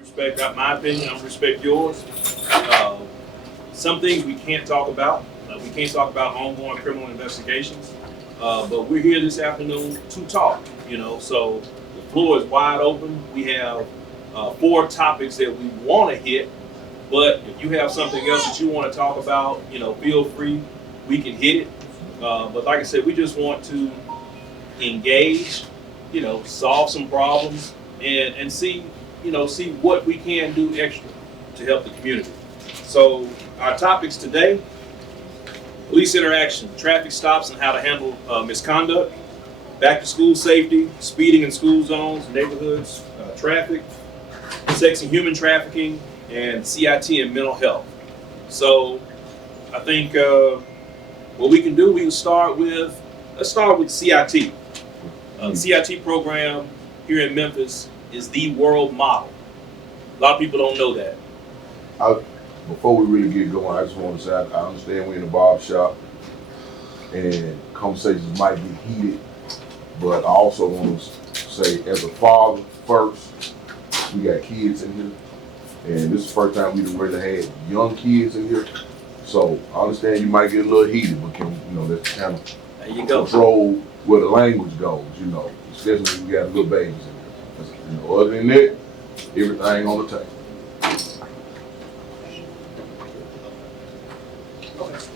respect my opinion. I'm gonna respect yours. Uh, some things we can't talk about. We can't talk about ongoing criminal investigations. But we're here this afternoon to talk. So the floor is wide open. We have 4 topics that we want to hit. But if you have something else that you want to talk about, feel free. We can hit it. But like I said, we just want to engage, solve some problems, and see what we can do extra to help the community. So our topics today: police interaction, traffic stops, and how to handle misconduct; back to school safety, speeding in school zones, neighborhoods, traffic; sex and human trafficking; and CIT and mental health. So I think what we can do, let's start with CIT. CIT program here in Memphis is the world model. A lot of people don't know that. Before we really get going, I just want to say I understand we're in a barber shop and conversations might be heated, but I also want to say, as a father first, we got kids in here, and this is the first time we've really had young kids in here. So I understand you might get a little heated, but let's kind of control where the language goes, especially when we got little babies in here. Other than that, everything on the table.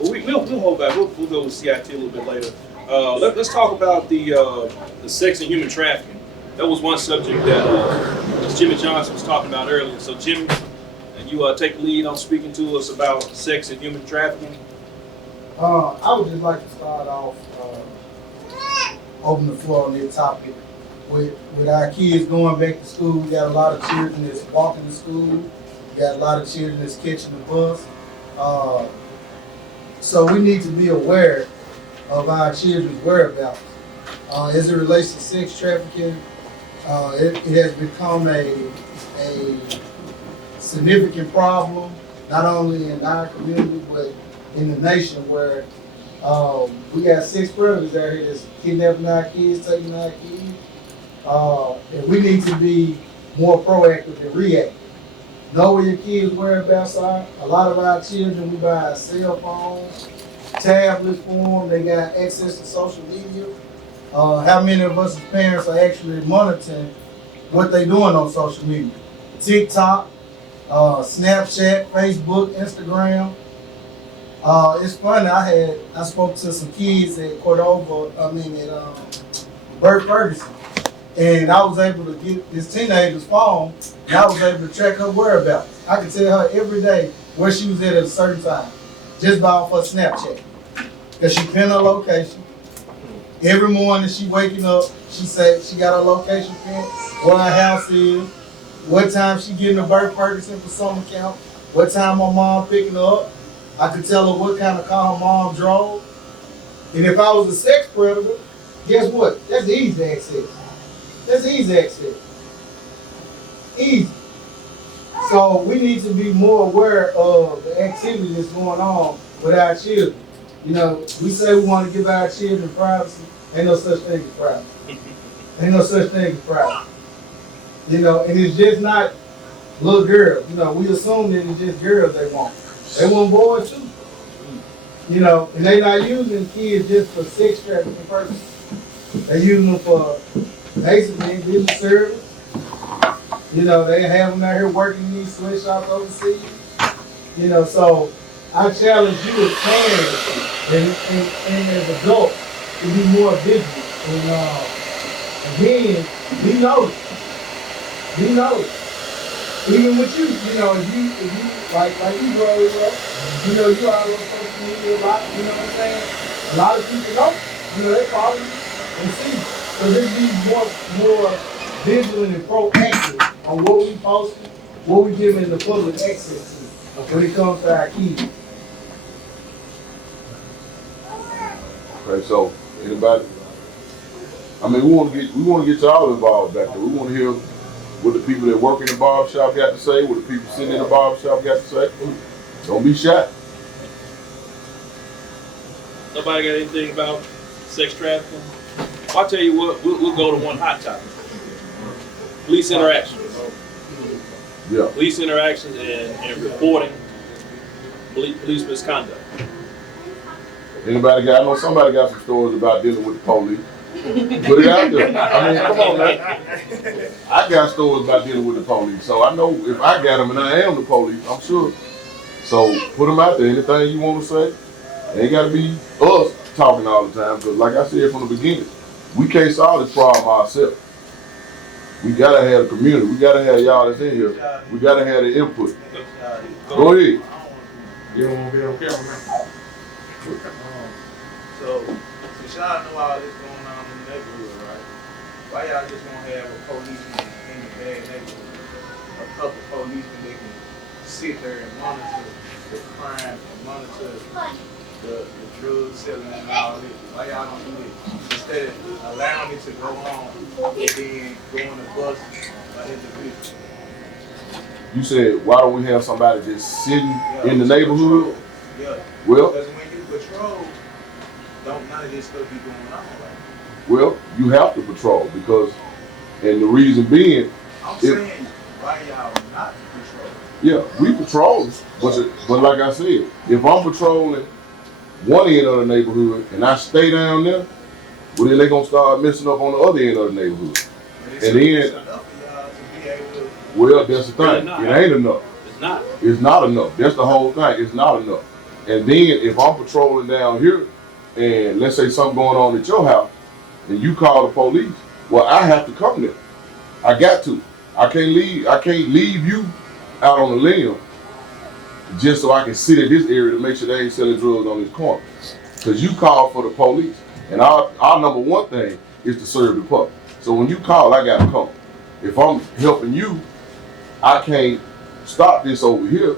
Well, we'll hold back. We'll go with CIT a little bit later. Let's talk about the sex and human trafficking. That was one subject that Jimmy Johnson was talking about earlier. So Jimmy, you take the lead on speaking to us about sex and human trafficking. I would just like to start off, open the floor on this topic. With our kids going back to school, we got a lot of children that's walking to school. We got a lot of children that's catching the bus. So we need to be aware of our children's whereabouts. As it relates to sex trafficking, it has become a significant problem, not only in our community, but in the nation, where we got sex predators out here that's kidnapping our kids, taking our kids. And we need to be more proactive than reactive. Know where your kids' whereabouts are. A lot of our children, we buy cell phones, tablets for them. They got access to social media. How many of us as parents are actually monitoring what they're doing on social media? TikTok, Snapchat, Facebook, Instagram. It's funny. I spoke to some kids at Bert Ferguson. And I was able to get this teenager's phone, and I was able to track her whereabouts. I could tell her every day where she was at a certain time, just by off her Snapchat. Because she pinned her location. Every morning she waking up, she said she got her location pinned, where her house is, what time she getting to Bert Ferguson for summer camp, what time my mom picking her up. I could tell her what kind of car her mom drove. And if I was a sex predator, guess what? That's easy access. That's easy access. Easy. So we need to be more aware of the activity that's going on with our children. We say we want to give our children privacy. Ain't no such thing as privacy. Ain't no such thing as privacy. And it's just not little girls. We assume that it's just girls they want. They want boys too. And they not using kids just for sex trafficking purposes. They using them for basically business service. They have them out here working in these sweatshops overseas. So I challenge you as parents and as adults to be more vigilant. And again, be noticed. Be noticed. Even with you, if you like you grow up, you are on social media a lot. What I'm saying? A lot of people don't. They follow you and see. So just be more vigilant and proactive on what we post, what we giving the public access to when it comes to our kids. Okay, so anybody? We want to get y'all involved back there. We want to hear what the people that work in the barber shop got to say, what the people sitting in the barber shop got to say. Don't be shy. Nobody got anything about sex trafficking? I'll tell you what, we'll go to one hot topic. Police interaction. Yeah. police interactions and reporting police misconduct. Anybody got? I know somebody got some stories about dealing with the police. Put it out there. I mean, come on, man. I got stories about dealing with the police, so I know if I got them and I am the police, I'm sure. So put them out there. Anything you want to say, it ain't got to be us talking all the time. Because like I said from the beginning, we can't solve this problem ourselves. We gotta have the community. We gotta have y'all that's in here. We gotta have the input. Go ahead. You don't want to be on camera, man. So, since y'all know all this going on in the neighborhood, right? Why y'all just won't have a policeman in the bad neighborhood? A couple policemen that can sit there and monitor the crime and monitor the drug selling and all this. Why y'all don't do that? Instead of allowing it to go on and then going to bust by individuals. You said, why don't we have somebody just sitting in the neighborhood? Yeah. Well, Because when you patrol, don't none of this stuff be going on, right? well, you have to patrol because, and the reason being, I'm saying, why y'all not patrol? yeah, we patrol, but like I said, if I'm patrolling one end of the neighborhood and I stay down there, well then they gonna start messing up on the other end of the neighborhood. But And then, enough for y'all to be able to. well, that's the thing. Really It ain't enough. It's not. It's not enough. That's the whole thing. It's not enough. And then if I'm patrolling down here, and let's say something going on at your house, and you call the police, well, I have to come there. I got to. I can't leave you out on the limb just so I can sit in this area to make sure they ain't selling drugs on this corner. Because you call for the police. And our number one thing is to serve the public. So when you call, I gotta come. If I'm helping you, I can't stop this over here.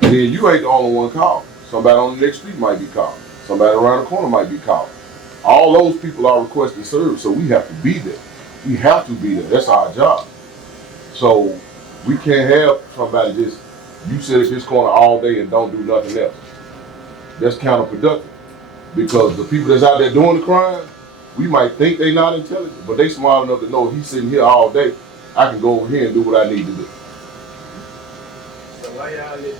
Then you ain't the only one called. Somebody on the next street might be called. Somebody around the corner might be called. All those people are requesting service, so we have to be there. We have to be there. That's our job. So we can't have somebody just, you sit at this corner all day and don't do nothing else. That's counterproductive. Because the people that's out there doing the crime, we might think they not intelligent, but they smart enough to know if he's sitting here all day, I can go over here and do what I need to do. So why y'all let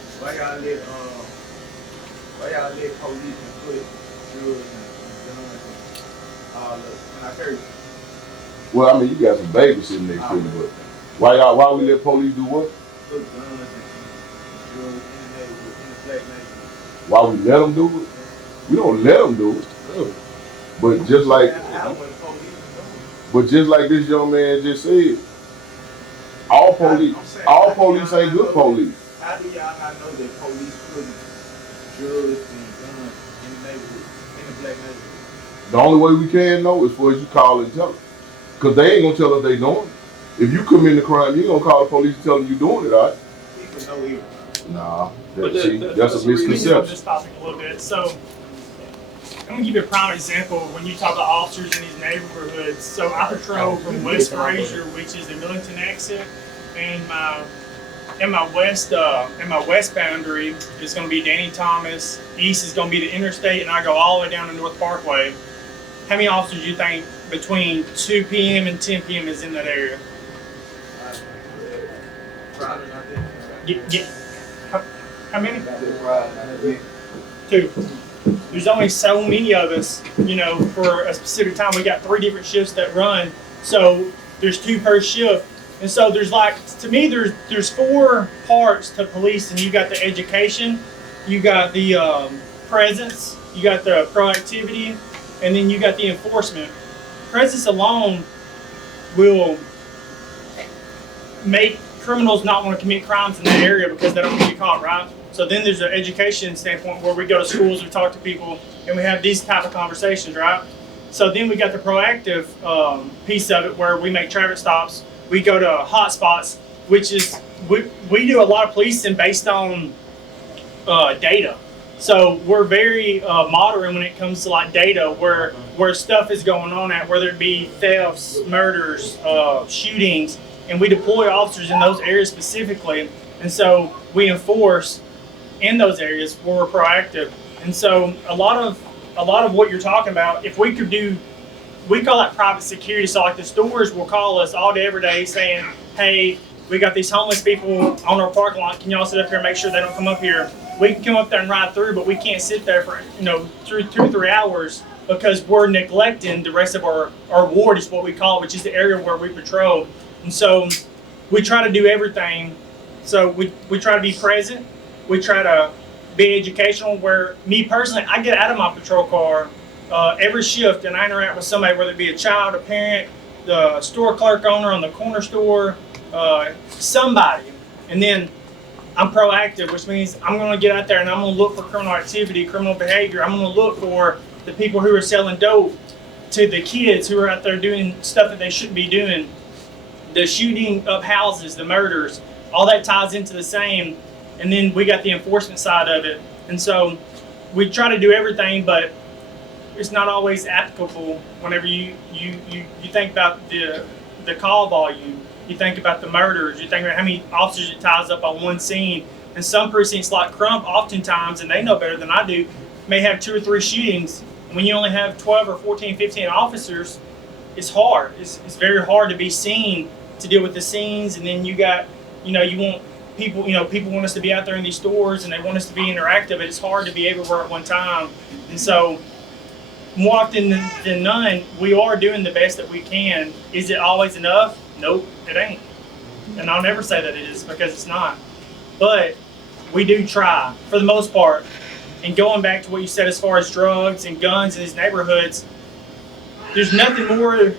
policemen put drugs and guns and all the, and I heard Well, I mean, you got some babies sitting next to you, but why we let police do what? put guns and drugs in the neighborhood, in the black neighborhood. Why we let them do it? We don't let them do it. But just like, I want police to know. but just like this young man just said, all police ain't good police. How do y'all not know that police putting drugs and guns in the neighborhood, in the black neighborhood? The only way we can know is for you call and tell them. Because they ain't gonna tell us they doing it. If you commit the crime, you ain't gonna call the police and tell them you doing it, all right? People know here. Nah, But that's a Let me get on misconception. this topic a little bit. So, I'm gonna give you a prime example when you talk about officers in these neighborhoods. So I patrol from West Frazier, which is the Millington exit, and my west boundary is gonna be Danny Thomas. East is gonna be the interstate, and I go all the way down to North Parkway. How many officers do you think between 2 p.m. and 10 p.m. is in that area? Probably not there. How many? Two. There's only so many of us, for a specific time. We got 3 different shifts that run, so there's 2 per shift. And so there's there's 4 parts to policing. You got the education, you got the presence, you got the proactivity, and then you got the enforcement. Presence alone will make criminals not want to commit crimes in that area because they don't get caught, right? So then there's an education standpoint where we go to schools, we talk to people, and we have these type of conversations, right? So then we got the proactive piece of it where we make traffic stops. We go to hot spots, which is, we do a lot of policing based on data. So we're very modern when it comes to like data where stuff is going on at, whether it be thefts, murders, shootings, and we deploy officers in those areas specifically. And so we enforce in those areas where we're proactive. And so a lot of what you're talking about, if we could do, we call that private security. So like the stores will call us all day, every day saying, hey, we got these homeless people on our parking lot. Can y'all sit up here and make sure they don't come up here? We can come up there and ride through, but we can't sit there for, through 2 or 3 hours because we're neglecting the rest of our ward is what we call it, which is the area where we patrol. And so we try to do everything. So we try to be present. We try to be educational, where me personally, I get out of my patrol car every shift and I interact with somebody, whether it be a child, a parent, the store clerk owner on the corner store, somebody. And then I'm proactive, which means I'm going to get out there and I'm going to look for criminal activity, criminal behavior. I'm going to look for the people who are selling dope, to the kids who are out there doing stuff that they shouldn't be doing, the shooting up houses, the murders, all that ties into the same. And then we got the enforcement side of it. And so we try to do everything, but it's not always applicable whenever you think about the call volume. You think about the murders. You think about how many officers it ties up on one scene. And some precincts like Crump, oftentimes, and they know better than I do, may have 2 or 3 shootings. When you only have 12 or 14, 15 officers, it's hard. It's very hard to be seen to deal with the scenes. And then you got, you want people, people want us to be out there in these stores and they want us to be interactive. But it's hard to be everywhere at one time. And so more often than none, we are doing the best that we can. Is it always enough? Nope, it ain't. And I'll never say that it is, because it's not. But we do try, for the most part. And going back to what you said as far as drugs and guns in these neighborhoods, there's nothing more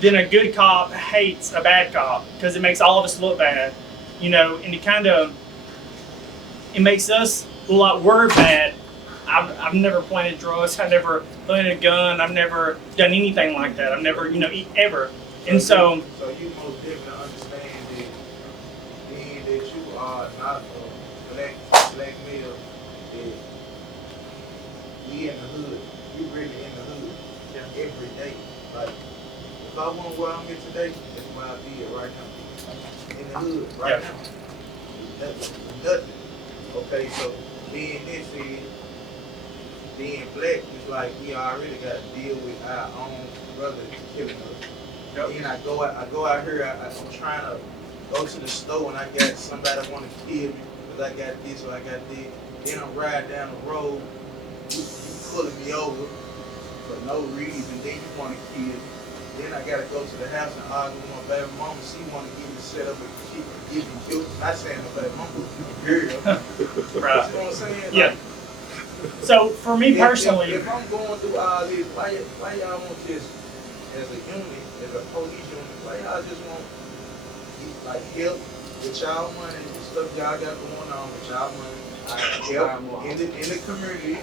than a good cop hates a bad cop, because it makes all of us look bad. And it makes us look like we're bad. I've never planted drugs. I've never planted a gun. I've never done anything like that. I've never, ever. And so you most definitely understand that being that you are not a black male, that we in the hood, we really in the hood every day. Like, if I want where I'm at today, that's where I be at right now. In the hood right now. Nothing. Okay, so being this is, being black is like we already got to deal with our own brother killing us. Then I go out here, I'm trying to go to the store and I got somebody want to kill me because I got this or I got this. Then I'm riding down the road, you pulling me over for no reason, then you want to kill me. Then I got to go to the house and argue with my baby mama. She want to get me set up and she give me killed. Not saying my baby mama was a girl. right. You know what I'm saying? Yeah. So for me personally, if I'm going through all this, why y'all want this as a unit, as a police unit? Why y'all just want help with y'all money and stuff y'all got going on with y'all money? Help in the community,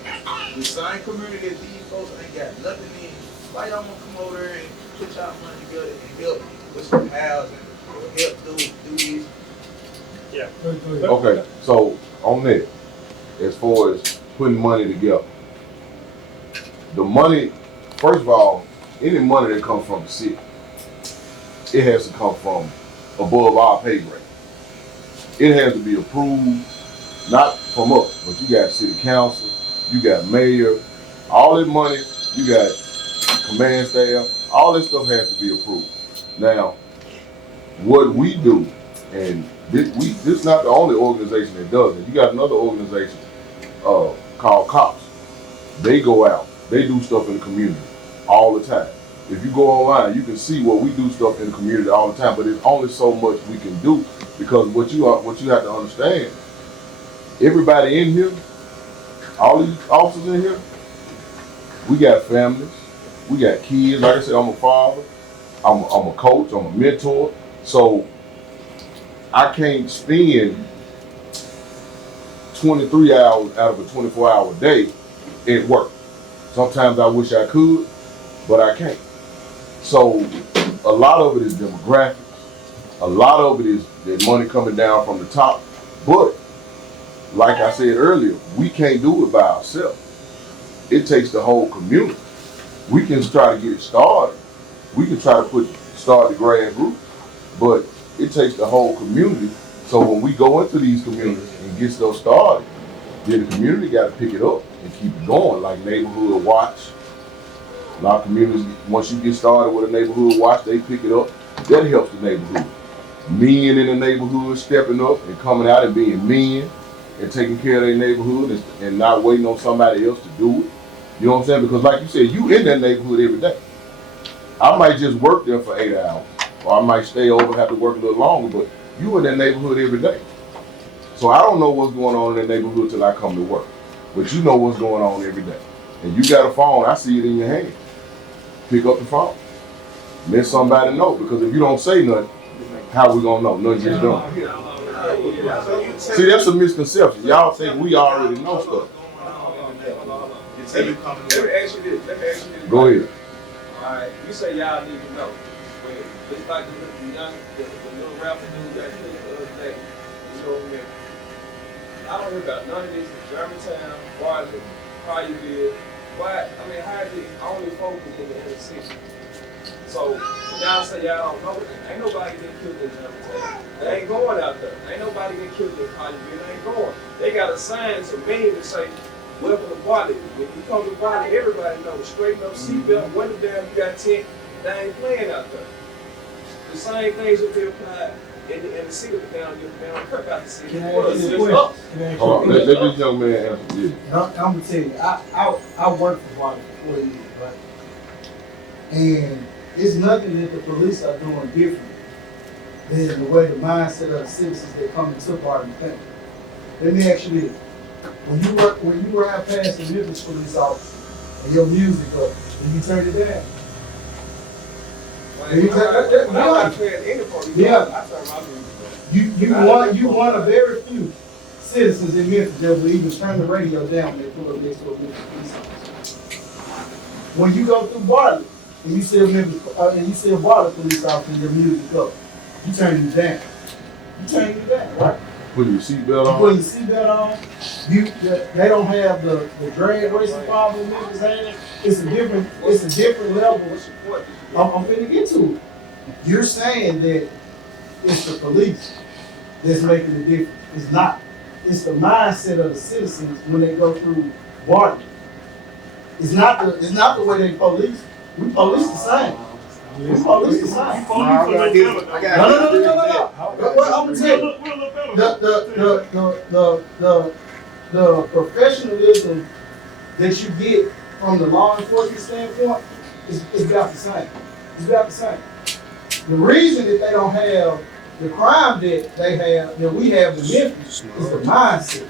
the same community that these folks ain't got nothing in. Why y'all want to come over there and put y'all money together and help with some housing or help do this? yeah. Okay, so on that, as far as putting money together, the money, first of all, any money that comes from the city, it has to come from above our pay grade. It has to be approved, not from us, but you got city council, you got mayor, all that money, you got command staff, all this stuff has to be approved. Now, what we do, and this is not the only organization that does it. You got another organization called Cops. They go out, they do stuff in the community all the time. If you go online, you can see what we do stuff in the community all the time, but there's only so much we can do, because what you have to understand, everybody in here, all these officers in here, we got families, we got kids. Like I said, I'm a father, I'm a coach, I'm a mentor, so I can't spend 23 hours out of a 24-hour day at work. Sometimes I wish I could, but I can't. So a lot of it is demographics. A lot of it is the money coming down from the top. But like I said earlier, we can't do it by ourselves. It takes the whole community. We can try to get it started. We can try to start the grassroots, but it takes the whole community. So when we go into these communities and get stuff started, then the community got to pick it up and keep it going, like neighborhood watch. A lot of communities, once you get started with a neighborhood watch, they pick it up. That helps the neighborhood. men in the neighborhood stepping up and coming out and being men and taking care of their neighborhood and not waiting on somebody else to do it. You know what I'm saying? Because like you said, you in that neighborhood every day. I might just work there for 8 hours, or I might stay over and have to work a little longer, but you in that neighborhood every day. So I don't know what's going on in that neighborhood till I come to work. But you know what's going on every day. And you got a phone, I see it in your hand. Pick up the phone. Let somebody know, because if you don't say nothing, how we gonna know? Nothing gets done. See, that's a misconception. Y'all think we already know stuff. Until you come to work. Let me ask you this. Go ahead. Alright, you say y'all need to know. But it's like the little rapper dude that killed the other day. You know what I mean? I don't hear about none of this in Germantown, Barber, Collierville. Why? I mean, how is it only focused in the inner city? So, when y'all say y'all don't know, ain't nobody getting killed in Germantown. They ain't going out there. Ain't nobody getting killed in Collierville. They ain't going. They got a sign, some meme that say, welcome to Bali. When you come to Bali, everybody knows. Straighten up seatbelt, window down, you got tent. They ain't playing out there. The same things will be applied in the city, but they don't care about the city. Can I Well, ask you a it's question? up. Can I ask you a Hold on, question? let this young man answer this. I'm gonna tell you, I worked for Barber for 4 years, right? And it's nothing that the police are doing different than the way the mindset of the citizens that come into Barber think. Let me ask you this. When you ride past the Memphis police officer and your music up, do you turn it down? You one of very few citizens in Memphis that will even turn the radio down when they pull up next to a Memphis police officer. When you go through Bartlett and you see a Bartlett police officer and your music up, you turn it down. You turn it down, right? Putting your seatbelt You on. put your seatbelt on. They don't have the drag racing problem in Memphis have. It's a different level. I'm finna get to it. You're saying that it's the police that's making the difference. It's not. It's the mindset of the citizens when they go through Bartlett. It's not the way they police. We police the same. We police the same. No. Well, I'm gonna tell you, the professionalism that you get from the law enforcement standpoint is about the same. It's about the same. The reason that they don't have the crime that we have in Memphis is the mindset.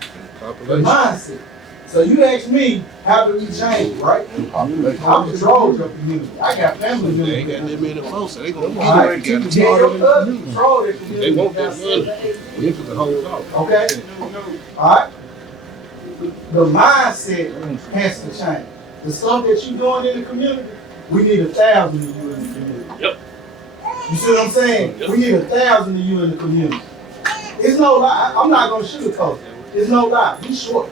The mindset. So you ask me, how do we change, right? I'm control your community. I got family members. They ain't got that many folks, so they gonna be All there. right, You yeah, got your to cousin control that community. They want that Got money. 7 to 8 This is the whole talk. Okay? All right? The mindset has to change. The stuff that you're doing in the community, we need 1,000 of you in the community. Yep. You see what I'm saying? Yep. We need 1,000 of you in the community. It's no lie. I'm not gonna sugarcoat it. It's no lie. We short.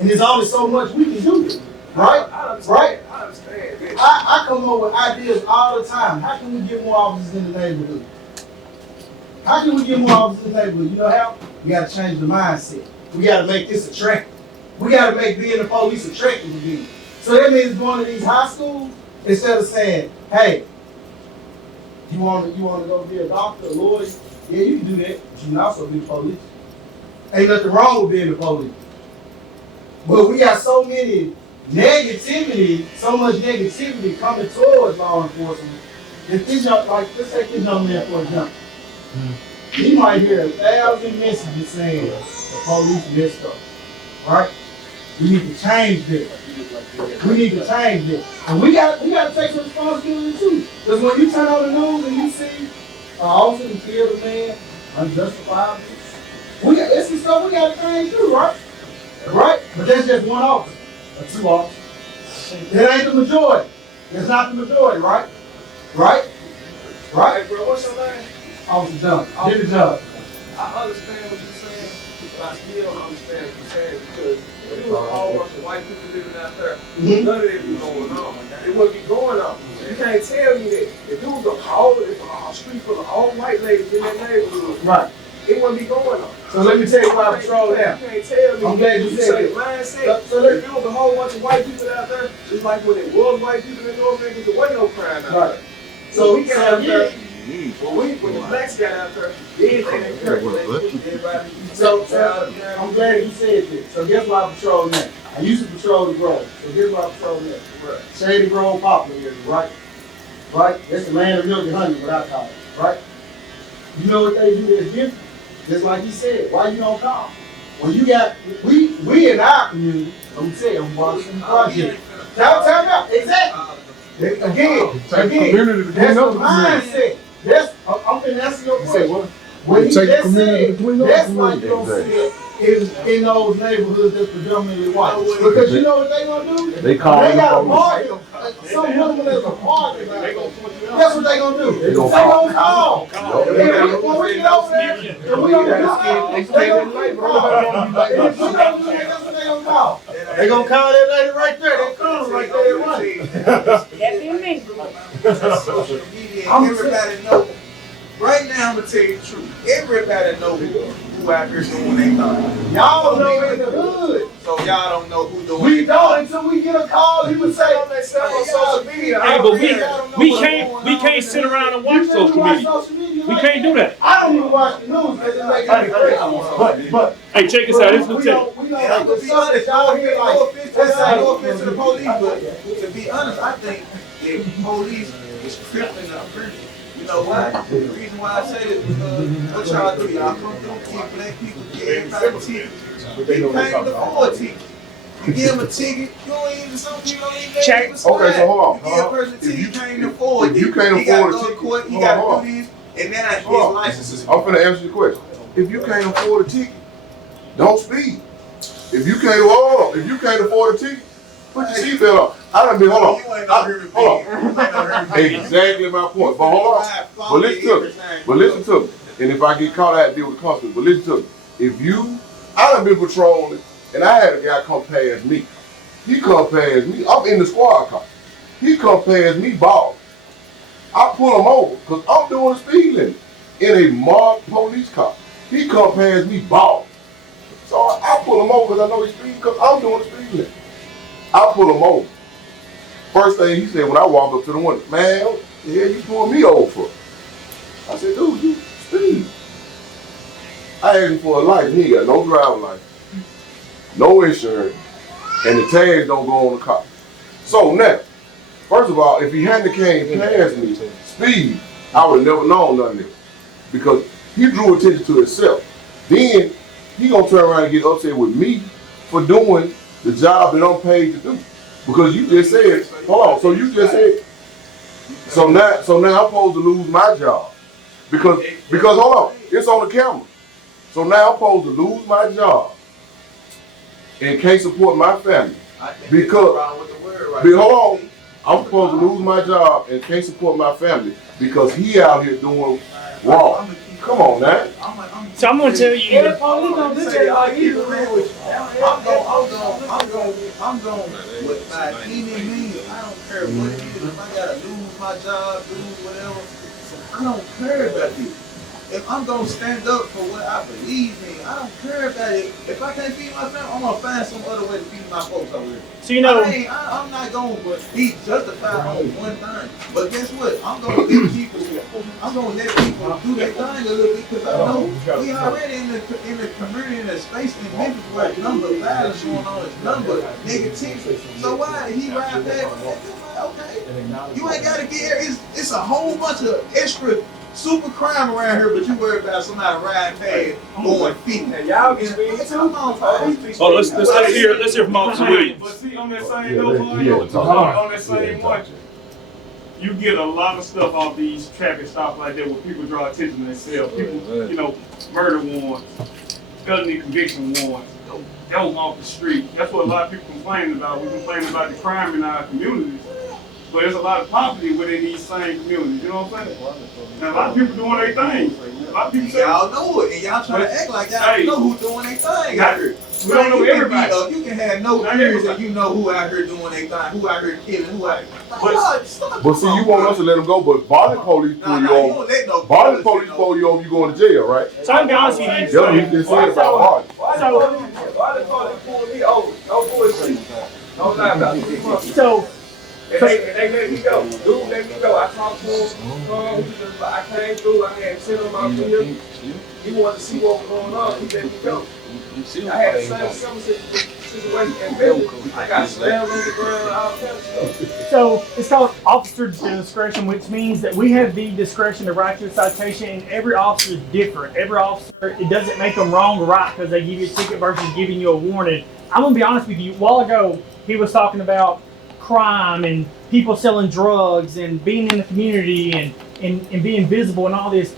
And there's only so much we can do. Right? Right? I understand this. I come up with ideas all the time. How can we get more officers in the neighborhood? How can we get more officers in the neighborhood? You know how? We gotta change the mindset. We gotta make this attractive. We gotta make being the police attractive again. So that means going to these high schools, instead of saying, hey, you wanna go be a doctor, a lawyer? Yeah, you can do that, but you can also be the police. Ain't nothing wrong with being the police. But we got so much negativity coming towards law enforcement. If this let's take this young man for example. He might hear 1,000 messages saying the police messed up, right? We need to change this. We need to change this. And we got to take some responsibility too. Because when you turn on the news and you see an officer who killed a man unjustifiably, it's some stuff we got to change too, right? Right? But that's just one officer or 2 officers. That ain't the majority. That's not the majority, right? Right? Right? Hey, bro, what's your name? Officer Dunn. Did the job. I understand what you're saying, but I still don't understand what you're saying because if it was a whole bunch of white people living out there, none of that be going on. It wouldn't be going on. You can't tell me that if it was a street full of all white ladies in that neighborhood, Right. it wouldn't be going on. So let me tell you why I patrol now. You can't tell me. I'm glad you said say that. mindset. So let- if it was a whole bunch of white people out there, it's like when it was white people in North Memphis, there wasn't no crime out there. Right. So we got out there. When the blacks got out there, they everybody. So I'm glad you said this. So guess why I patrol now? I used to patrol the Grove. So guess why I patrol now? Right. Shady Grove Poplar area, right? Right? That's the land of milk and honey, what I call it, right? You know what they do that's different? Just like he said, why you don't call? When you got, we in our community, I'm saying, I'm watching the project. Tell me out, exactly. Again, that's the mindset. That's, I'm finna answer your question. What he just said, that's why you don't see it in those neighborhoods that's predominantly white. Because you know what they gonna do? They call They it got a the party. Some women there's a party. That's what they gonna do. They gonna gonna call. When we get over there, and we gonna do it, they gonna call. If we don't do it, that's what they gonna call. They gonna call that lady right there. They call right there. That be me. Social media, everybody know. Right now, I'm gonna tell you the truth. Everybody know who out here doing their thing. Y'all know in the hood. So y'all don't know who doing. We don't until we get a call. He would say on that stuff on social media. Hey, but we can't sit around and watch social media. We can't do that. I don't even watch the news because it makes me crazy. But Hey, check this out. This is what we I'm know And I'm gonna be honest, y'all hear no like offense to the police, but to be honest, I think the police is crippling our country. You know why? The reason why I say this is because what y'all do, y'all come through, give black people, give everybody tickets. You can't afford tickets. You give them a ticket, you don't even, some people don't even Check. even swear. Okay, so hold on. You give a person a ticket, you can't afford it. If you can't He gotta afford a go to ticket, court, he hold gotta on. do this, and now his Hold on. license is. I'm finna answer your question. If you can't afford a ticket, don't speed. If you can't afford a ticket, put your seatbelt on. I done been, hold on. You ain't not hear me. Hold on. You ain't not hear me. Exactly my point. But hold on. But listen to me. And if I get caught, I have to deal with the consequences. But listen to me. I done been patrolling, and I had a guy come past me. He come past me. I'm in the squad car. He come past me, bald. I pull him over because I'm doing a speed limit in a marked police car. He come past me, bald. So I pull him over because I know he's speeding because I'm doing a speed limit. I pull him over. First thing he said when I walk up to the window, man, what the hell you pulling me over for? I said, dude, you speed. I asked him for a license. He ain't got no driver's license, no insurance, and the tags don't go on the car. So now, first of all, if he hadn't came past me, speed, I would have never known nothing else. Because he drew attention to himself. Then he gonna turn around and get upset with me for doing the job that I'm paid to do. Because you just said, hold on, so you just said, so now I'm supposed to lose my job. Because hold on, it's on the camera. So now I'm supposed to lose my job and can't support my family. Because, hold on, I'm supposed to lose my job and can't support my family because he out here doing wrong. Come on, man. So I'm gonna tell you. I'm going with my any means. I don't care what it is. If I gotta lose my job, lose whatever, I don't care about this. If I'm gonna stand up for what I believe in, I don't care about it. If I can't feed my family, I'm gonna find some other way to feed my folks over here. So you know. I'm not gonna be justified on one thing. But guess what? I'm gonna let people do their thing a little bit because I know we already in the community in the space in Memphis where number of violence going on is number negativity. So why did he ride back? Okay, you ain't gotta get here. It's a whole bunch of extra super crime around here, but you worry about somebody riding past going 50. Y'all can speak too. Come on, folks. Oh, let's hear from Officer Williams. But see, on that same note, on that same watch, you get a lot of stuff off these traffic stops like that where people draw attention to themselves. People, you know, murder warrants, felony conviction warrants, don't off the street. That's what a lot of people complaining about. We complain about the crime in our communities. But there's a lot of poverty within these same communities, you know what I'm saying? Now, a lot of people doing their thing. A lot of people say, Y'all know it, and y'all trying to act like y'all know who doing their thing out here. we don't know everybody. You can have no ears and you know who out here doing their thing, who out here killing, who out here. But see, you want us to let them go, but Barber police pull you over. Barber police pull you over, you going to jail, right? So I'm be honest with you. That's what he just said about Barber. Why the police pulling me over? No bullshit. No lie about it. So And they let me go. Dude let me go. I talked to him. He was just like, I came through. I had 10 on my bill. He wanted to see what was going on. He let me go. I had the same situation in Memphis. I got slammed on the ground, all kinds of stuff. So it's called officer discretion, which means that we have the discretion to write you a citation, and every officer is different. Every officer, it doesn't make them wrong or right because they give you a ticket versus giving you a warning. I'm gonna be honest with you. A while ago, he was talking about crime and people selling drugs and being in the community and being visible and all this.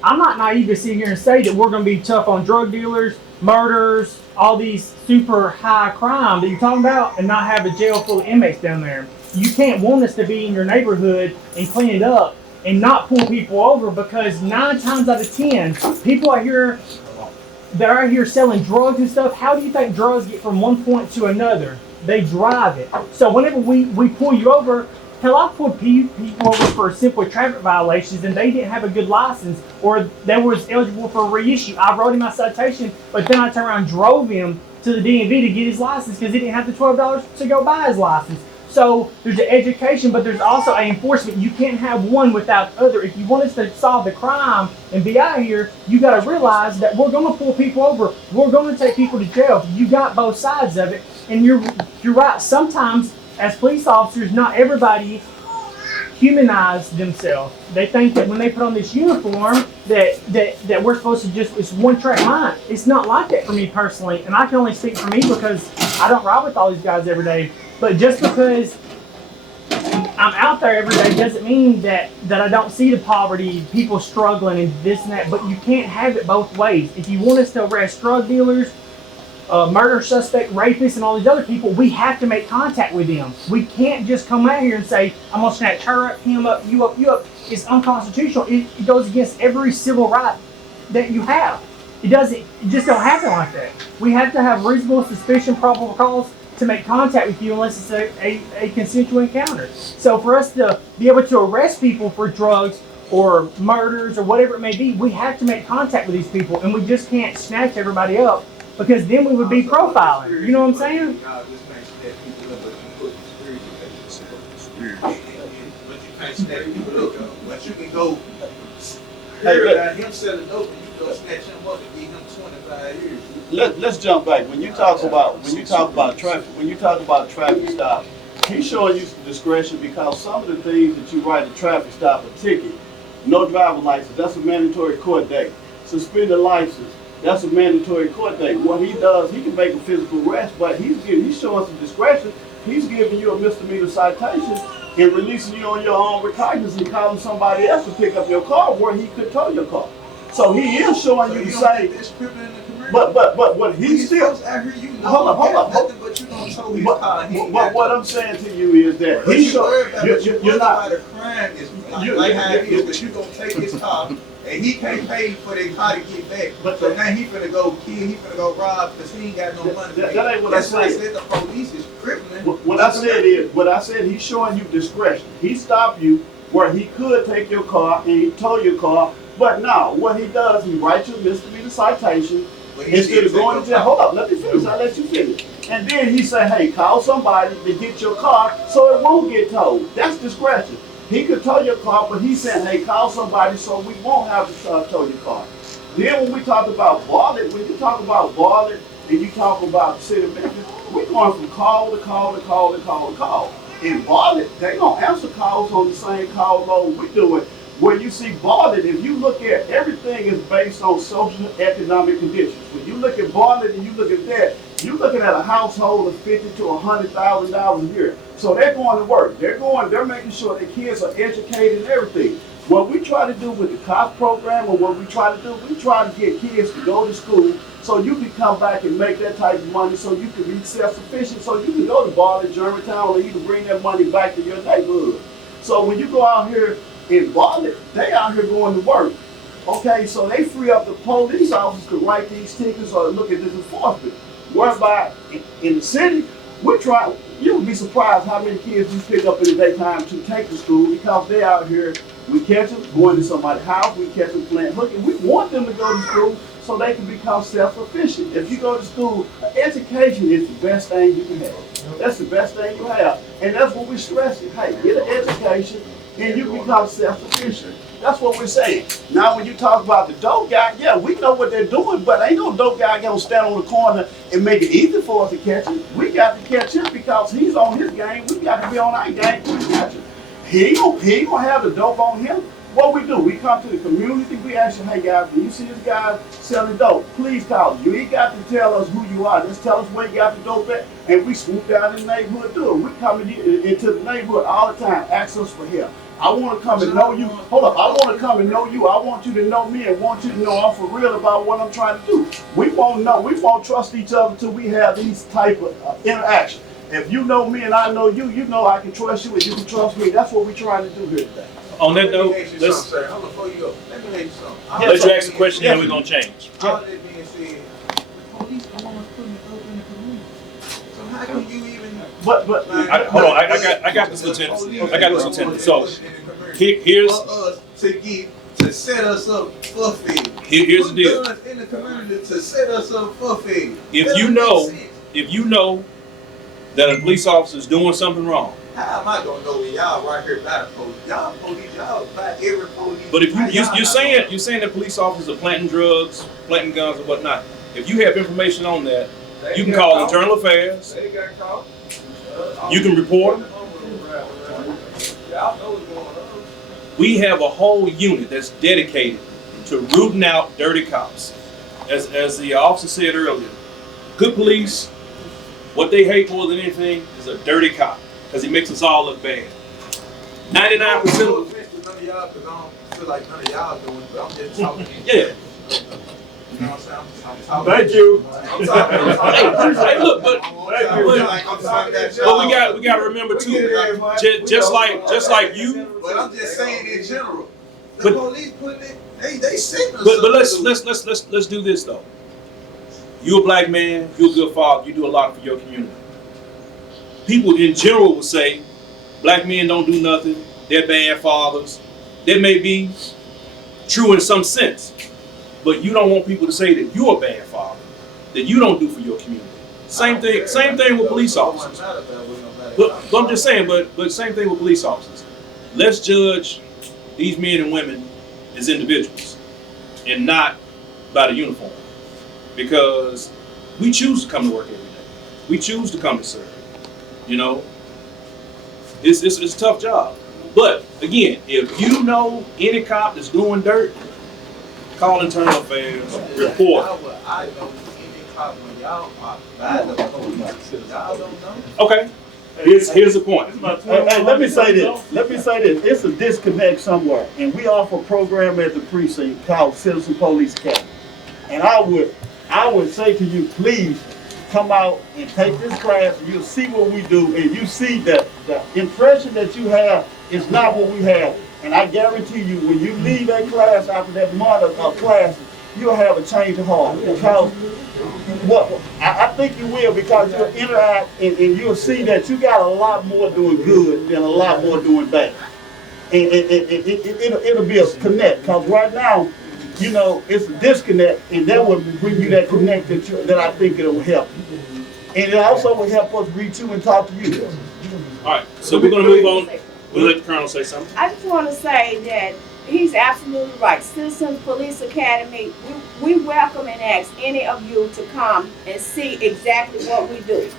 I'm not naive to sit here and say that we're going to be tough on drug dealers, murders, all these super high crime that you're talking about, and not have a jail full of inmates down there. You can't want us to be in your neighborhood and clean it up and not pull people over, because 9 times out of 10, people out here that are out here selling drugs and stuff, how do you think drugs get from one point to another? They drive it. So whenever we pull you over, hell, I pulled people over for simple traffic violations and they didn't have a good license, or they was eligible for a reissue. I wrote him my citation, but then I turned around and drove him to the DMV to get his license because he didn't have the $12 to go buy his license. So there's an education, but there's also an enforcement. You can't have one without the other. If you want us to solve the crime and be out here, you got to realize that we're going to pull people over. We're going to take people to jail. You got both sides of it, and you're right. Sometimes, as police officers, not everybody humanize themselves. They think that when they put on this uniform that we're supposed to just, it's one track mind. It's not like that for me personally, and I can only speak for me because I don't ride with all these guys every day. But just because I'm out there every day doesn't mean that I don't see the poverty, people struggling and this and that, but you can't have it both ways. If you want us to arrest drug dealers, murder suspect, rapists, and all these other people, we have to make contact with them. We can't just come out here and say, I'm gonna snatch her up, him up, you up, you up. It's unconstitutional. It goes against every civil right that you have. It just don't happen like that. We have to have reasonable suspicion, probable cause to make contact with you unless it's a consensual encounter. So for us to be able to arrest people for drugs or murders or whatever it may be, we have to make contact with these people, and we just can't snatch everybody up, because then we would be profiling. You know what I'm saying? Y'all just can't snatch people up, but you put the spirit. But you can't snatch people up, though. But you can go hear about him selling dope, and you go snatch him up and give him 25 years. Let's jump back. When you talk about traffic stop, he's showing you some discretion because some of the things that you write a traffic stop, a ticket, no driver license, that's a mandatory court date. Suspended license, that's a mandatory court date. What he does, he can make a physical arrest, but he's showing some discretion. He's giving you a misdemeanor citation and releasing you on your own recognizance and calling somebody else to pick up your car where he could tow your car. So he is showing you the same. But what he's still. Hold on. But you don't tow his car. But what I'm saying to you is that he's showing. You're not. The crime is like how it is, but you gonna take his car. And he can't pay for their car to get back. So now he finna go kill, he finna go rob because he ain't got no money. That ain't what That's I said. why I said the police is crippling. What I said he's showing you discretion. He stopped you where he could take your car and he tow your car. But now what he does, he writes you a misdemeanor citation instead of going to jail. Hold up, let me finish. I'll let you finish. And then he say, hey, call somebody to get your car so it won't get towed. That's discretion. He could tow your car, but he said, hey, call somebody so we won't have to tow your car. Then when we talk about Barlet, when you talk about Barlet and you talk about the city of Memphis, we're going from call to call to call to call to call. In Barlet, they don't answer calls on the same call load we do it. When you see Barlet, if you look at everything is based on social economic conditions. When you look at Barlet and you look at that, you're looking at a household of $50,000 to $100,000 a year. So they're going to work. They're making sure their kids are educated and everything. What we try to do with the COP program, or what we try to get kids to go to school so you can come back and make that type of money so you can be self-sufficient, so you can go to Barlet, Germantown, or you can bring that money back to your neighborhood. So when you go out here in Barlet, they out here going to work. Okay, so they free up the police officers to write these tickets or look at this enforcement. Whereby in the city, you would be surprised how many kids we pick up in the daytime to take to school because they out here, we catch them going to somebody's house, we catch them playing hooky. We want them to go to school so they can become self-sufficient. If you go to school, education is the best thing you can have. That's the best thing you have. And that's what we're stressing. Hey, get an education and you become self-sufficient. That's what we're saying. Now when you talk about the dope guy, yeah, we know what they're doing, but ain't no dope guy gonna stand on the corner and make it easy for us to catch him. We got to catch him because he's on his game. We got to be on our game to catch him. He ain't gonna have the dope on him. What we do, we come to the community, we ask you, hey guys, when you see this guy selling dope, please call us. You ain't got to tell us who you are. Just tell us where you got the dope at, and we swoop down in the neighborhood, do it. We come into the neighborhood all the time, ask us for help. I want to come and know you. Hold up, I want to come and know you. I want you to know me and want you to know I'm for real about what I'm trying to do. We won't trust each other until we have these type of interactions. If you know me and I know you, you know I can trust you and you can trust me. That's what we're trying to do here today. On that note, Let me let's ask you something, sir. Hold on, before you go. Let me ask you something. let you ask the question, and then we're gonna change. All that being said, the police the ones putting it up in the community. So how can you even? But Hold on, I got this, Lieutenant. I got this, Lieutenant. So here's for us to set us up for failure. here's the deal. Put guns in the community to set us up for failure. If you know that a police officer is doing something wrong, how am I gonna know when y'all right here by the police? Y'all police, y'all by every police. but if How y'all you're not saying that police officers are planting drugs, planting guns, or whatnot, if you have information on that, They you can got call caught. internal affairs. They got caught. You can report them. Y'all know what's going on. We have a whole unit that's dedicated to rooting out dirty cops. As the officer said earlier, good police, what they hate more than anything is a dirty cop, because he makes us all look bad. 99% No of offense to none of y'all, because I don't feel like none of y'all doing it, but I'm just talking. yeah. You know what I'm saying? I'm talking. Thank you. I'm talking. Hey, look, but I'm talking that we got to remember too, just like you. But I'm just saying in general, the But- police putting it, they sitting us. But let's do this though. You're a black man. You're a good father. You do a lot for your community. People in general will say, black men don't do nothing. They're bad fathers. That may be true in some sense, but you don't want people to say that you're a bad father, that you don't do for your community. Same thing with police officers. But I'm just saying, but same thing with police officers. Let's judge these men and women as individuals and not by the uniform, because we choose to come to work every day. We choose to come to serve. You know, it's a tough job. But again, if you know any cop that's doing dirt, call internal affairs, report. I know any cop when y'all are by the police. Y'all don't know. Okay, here's the point. Hey, let me say this. It's a disconnect somewhere, and we offer a program at the precinct called Citizen Police Academy. And I would say to you, please come out and take this class, and you'll see what we do, and you see that the impression that you have is not what we have. And I guarantee you, when you leave that class after that month of classes, you'll have a change of heart. Because I think you will, because you'll interact and you'll see that you got a lot more doing good than a lot more doing bad. And it'll be a connect, because right now, you know, it's a disconnect, and that will bring you that connect that I think it'll help you. And it also will help us reach you and talk to you. All right, so we're gonna move on. We'll let the Colonel say something. I just want to say that he's absolutely right. Citizens Police Academy, we welcome and ask any of you to come and see exactly what we do.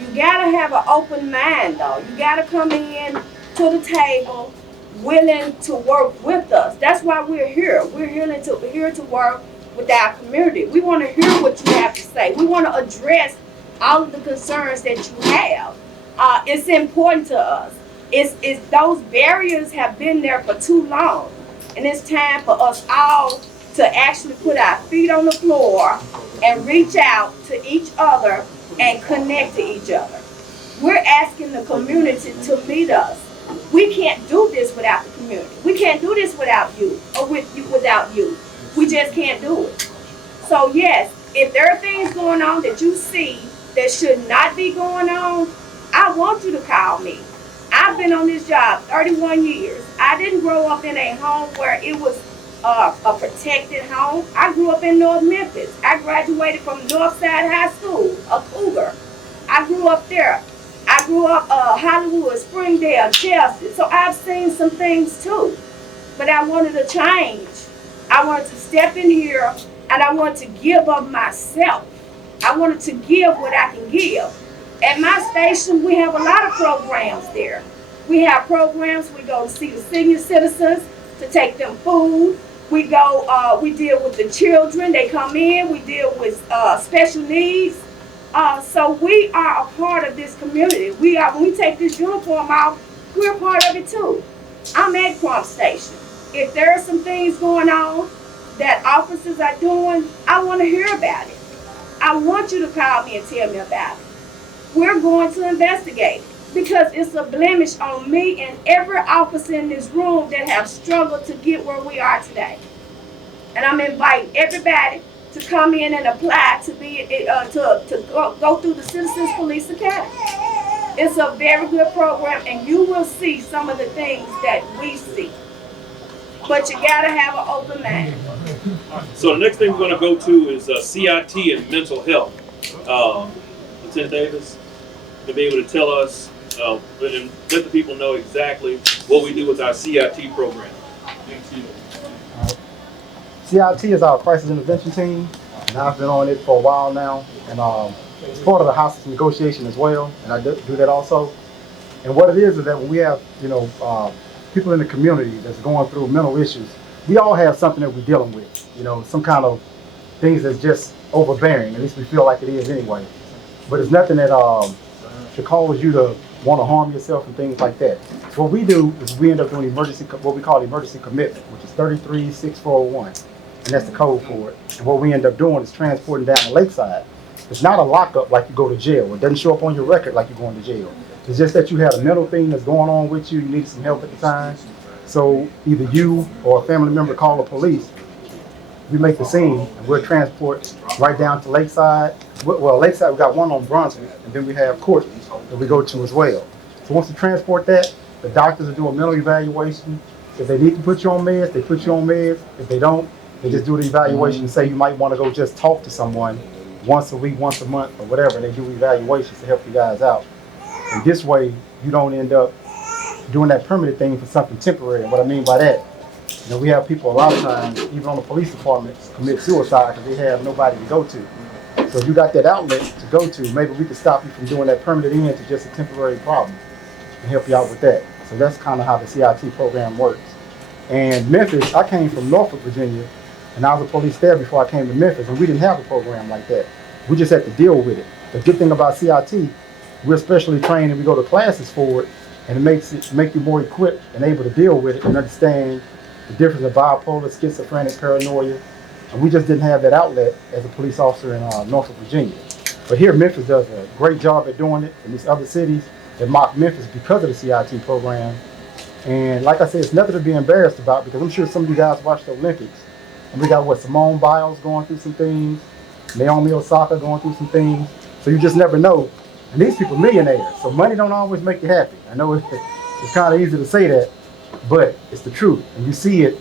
You gotta have an open mind though. You gotta come in to the table willing to work with us. That's why we're here. We're here to work with our community. We want to hear what you have to say. We want to address all of the concerns that you have. It's important to us. It's those barriers have been there for too long, and it's time for us all to actually put our feet on the floor and reach out to each other and connect to each other. We're asking the community to meet us. We can't do this without the community. We can't do this without you or without you. We just can't do it. So yes, if there are things going on that you see that should not be going on, I want you to call me. I've been on this job 31 years. I didn't grow up in a home where it was a protected home. I grew up in North Memphis. I graduated from Northside High School, a cougar. I grew up there. I I grew up Hollywood, Springdale, Chelsea. So I've seen some things too. But I wanted to change. I wanted to step in here and I wanted to give of myself. I wanted to give what I can give. At my station, we have a lot of programs there. We have programs, we go to see the senior citizens to take them food. We go, we deal with the children, they come in, we deal with special needs. So we are a part of this community. When we take this uniform off, we're a part of it too. I'm at Crump Station. If there are some things going on that officers are doing, I want to hear about it. I want you to call me and tell me about it. We're going to investigate it because it's a blemish on me and every officer in this room that have struggled to get where we are today. And I'm inviting everybody to come in and apply to be to go through the Citizens Police Academy. It's a very good program, and you will see some of the things that we see. But you gotta have an open mind. So the next thing we're going to go to is CIT and mental health. Lieutenant Davis, to be able to tell us and let the people know exactly what we do with our CIT program. CIT is our crisis intervention team, and I've been on it for a while now, and it's part of the hostage negotiation as well, and I do that also. And what it is that when we have, people in the community that's going through mental issues, we all have something that we're dealing with, some kind of things that's just overbearing, at least we feel like it is anyway. But it's nothing that should cause you to want to harm yourself and things like that. So what we do is we end up doing what we call emergency commitment, which is 336401. And that's the code for it. And what we end up doing is transporting down to Lakeside. It's not a lockup like you go to jail. It doesn't show up on your record like you're going to jail. It's just that you had a mental thing that's going on with you. You needed some help at the time. So either you or a family member call the police. We make the scene and we'll transport right down to Lakeside. Well, Lakeside, we got one on Brunswick, and then we have Court that we go to as well. So once we transport that, the doctors will do a mental evaluation. If they need to put you on meds, they put you on meds. If they don't, they just do the evaluation and say you might want to go just talk to someone once a week, once a month, or whatever. And they do evaluations to help you guys out. And this way, you don't end up doing that permanent thing for something temporary. And what I mean by that, we have people a lot of times, even on the police department, commit suicide because they have nobody to go to. So if you got that outlet to go to, maybe we could stop you from doing that permanent end to just a temporary problem and help you out with that. So that's kind of how the CIT program works. And Memphis, I came from Norfolk, Virginia, and I was a police there before I came to Memphis, and we didn't have a program like that. We just had to deal with it. The good thing about CIT, we're specially trained and we go to classes for it, and it make you more equipped and able to deal with it and understand the difference of bipolar, schizophrenic, paranoia. And we just didn't have that outlet as a police officer in Norfolk, Virginia. But here, Memphis does a great job at doing it, and these other cities that mock Memphis because of the CIT program. And like I said, it's nothing to be embarrassed about because I'm sure some of you guys watched the Olympics. And we got Simone Biles going through some things, Naomi Osaka going through some things. So you just never know. And these people are millionaires, so money don't always make you happy. I know it's kind of easy to say that, but it's the truth. And you see it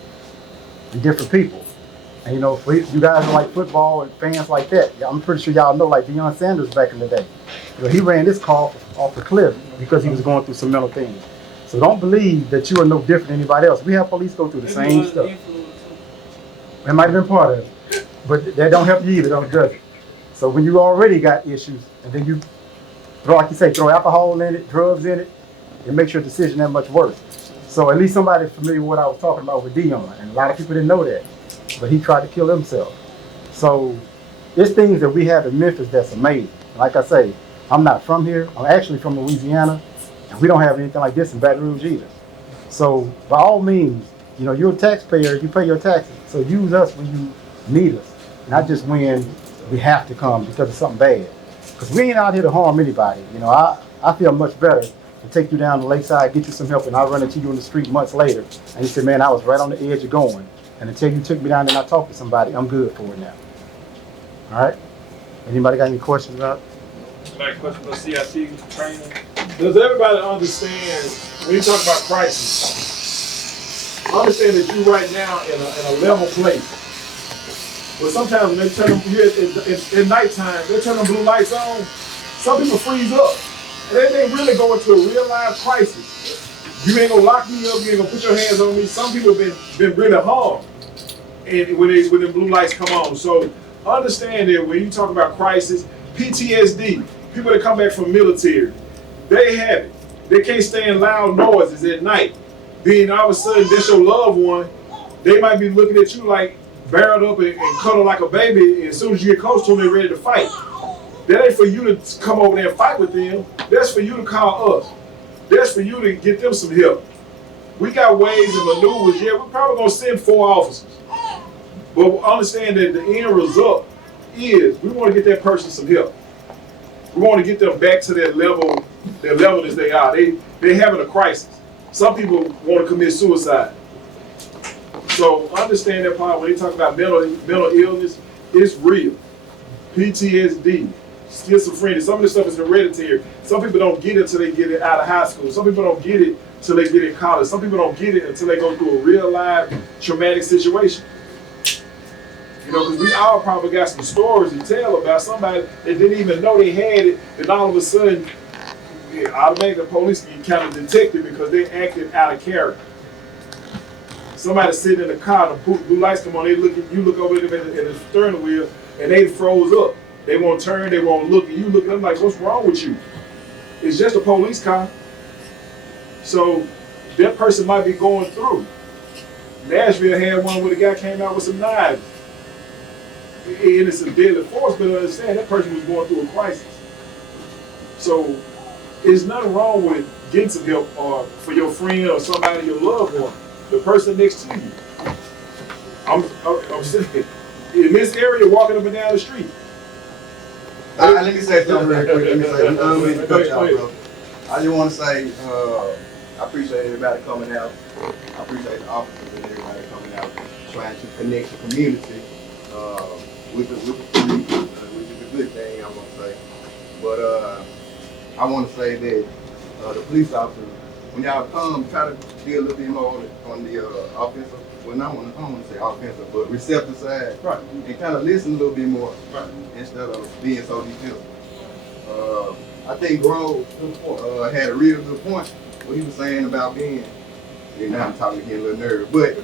in different people. And for you guys who like football and fans like that, I'm pretty sure y'all know like Deion Sanders back in the day. He ran this car off the cliff because he was going through some mental things. So don't believe that you are no different than anybody else. We have police go through the same stuff. That might have been part of it, but that don't help you either, don't judge it. So when you already got issues, and then you throw alcohol in it, drugs in it, it makes your decision that much worse. So at least somebody's familiar with what I was talking about with Deion, and a lot of people didn't know that, but he tried to kill himself. So there's things that we have in Memphis that's amazing. Like I say, I'm not from here. I'm actually from Louisiana, and we don't have anything like this in Baton Rouge either. So by all means, you're a taxpayer, you pay your taxes. So use us when you need us, not just when we have to come because of something bad. Because we ain't out here to harm anybody. I feel much better to take you down to Lakeside, get you some help, and I run into you in the street months later, and you say, man, I was right on the edge of going. And until you took me down there and I talked to somebody, I'm good for it now. All right? Anybody got any questions about it? Anybody question about CIT training? Does everybody understand, when you talk about crisis, understand that you're right now in a level place. But sometimes when they turn them here at nighttime, they turn them blue lights on, some people freeze up. And they ain't really going to a real life crisis. You ain't gonna lock me up, you ain't gonna put your hands on me. Some people have been really harmed and when the blue lights come on. So understand that when you talk about crisis, PTSD, people that come back from military, they have it. They can't stand loud noises at night. Then all of a sudden, that's your loved one. They might be looking at you like barreled up and cuddled like a baby. And as soon as you get close to them, they're ready to fight. That ain't for you to come over there and fight with them. That's for you to call us. That's for you to get them some help. We got ways and maneuvers. Yeah, we're probably gonna send 4 officers. But understand that the end result is we want to get that person some help. We want to get them back to that level as they are. They having a crisis. Some people want to commit suicide. So understand that part when they talk about mental illness, it's real. PTSD, schizophrenia, some of this stuff is hereditary. Some people don't get it until they get it out of high school. Some people don't get it until they get in college. Some people don't get it until they go through a real life traumatic situation. You know, because we all probably got some stories to tell about somebody that didn't even know they had it, and all of a sudden, automatically the police can kind of detect it because they acted out of character. Somebody sitting in the car, the blue lights come on, you look over at them in the steering wheel, and they froze up. They won't turn, they won't look, and you look at them like, what's wrong with you? It's just a police car. So that person might be going through. Nashville had one where the guy came out with some knives. And it's a deadly force, but understand that person was going through a crisis. So there's nothing wrong with getting some help for your friend or somebody, your loved one, the person next to you. I'm saying, in this area, walking up and down the street. Let me say something real quick. Let me say, bro. I just want to say, I appreciate everybody coming out. I appreciate the officers and everybody coming out, trying to connect the community with the police, which is a good thing, I want to say. But I want to say that the police officers, when y'all come, try to be a little bit more on the offensive, well, I don't want to say offensive, but receptive side, right, and kind of listen a little bit more, right, instead of being so defensive. I think Grove had a real good point, what he was saying about being, and now I'm talking again a little nervous, but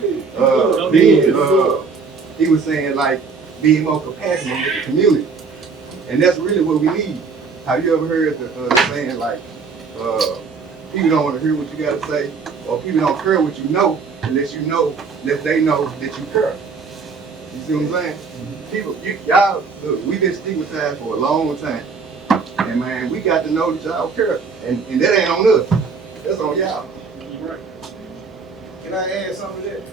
he was saying like being more compassionate with the community, and that's really what we need. Have you ever heard the saying like, people don't want to hear what you got to say, or people don't care what you know unless you know that they know that you care. You see what I'm saying? People, y'all, look, we've been stigmatized for a long time, and man, we got to know that y'all care, and that ain't on us. That's on y'all. Right. Can I add something to that?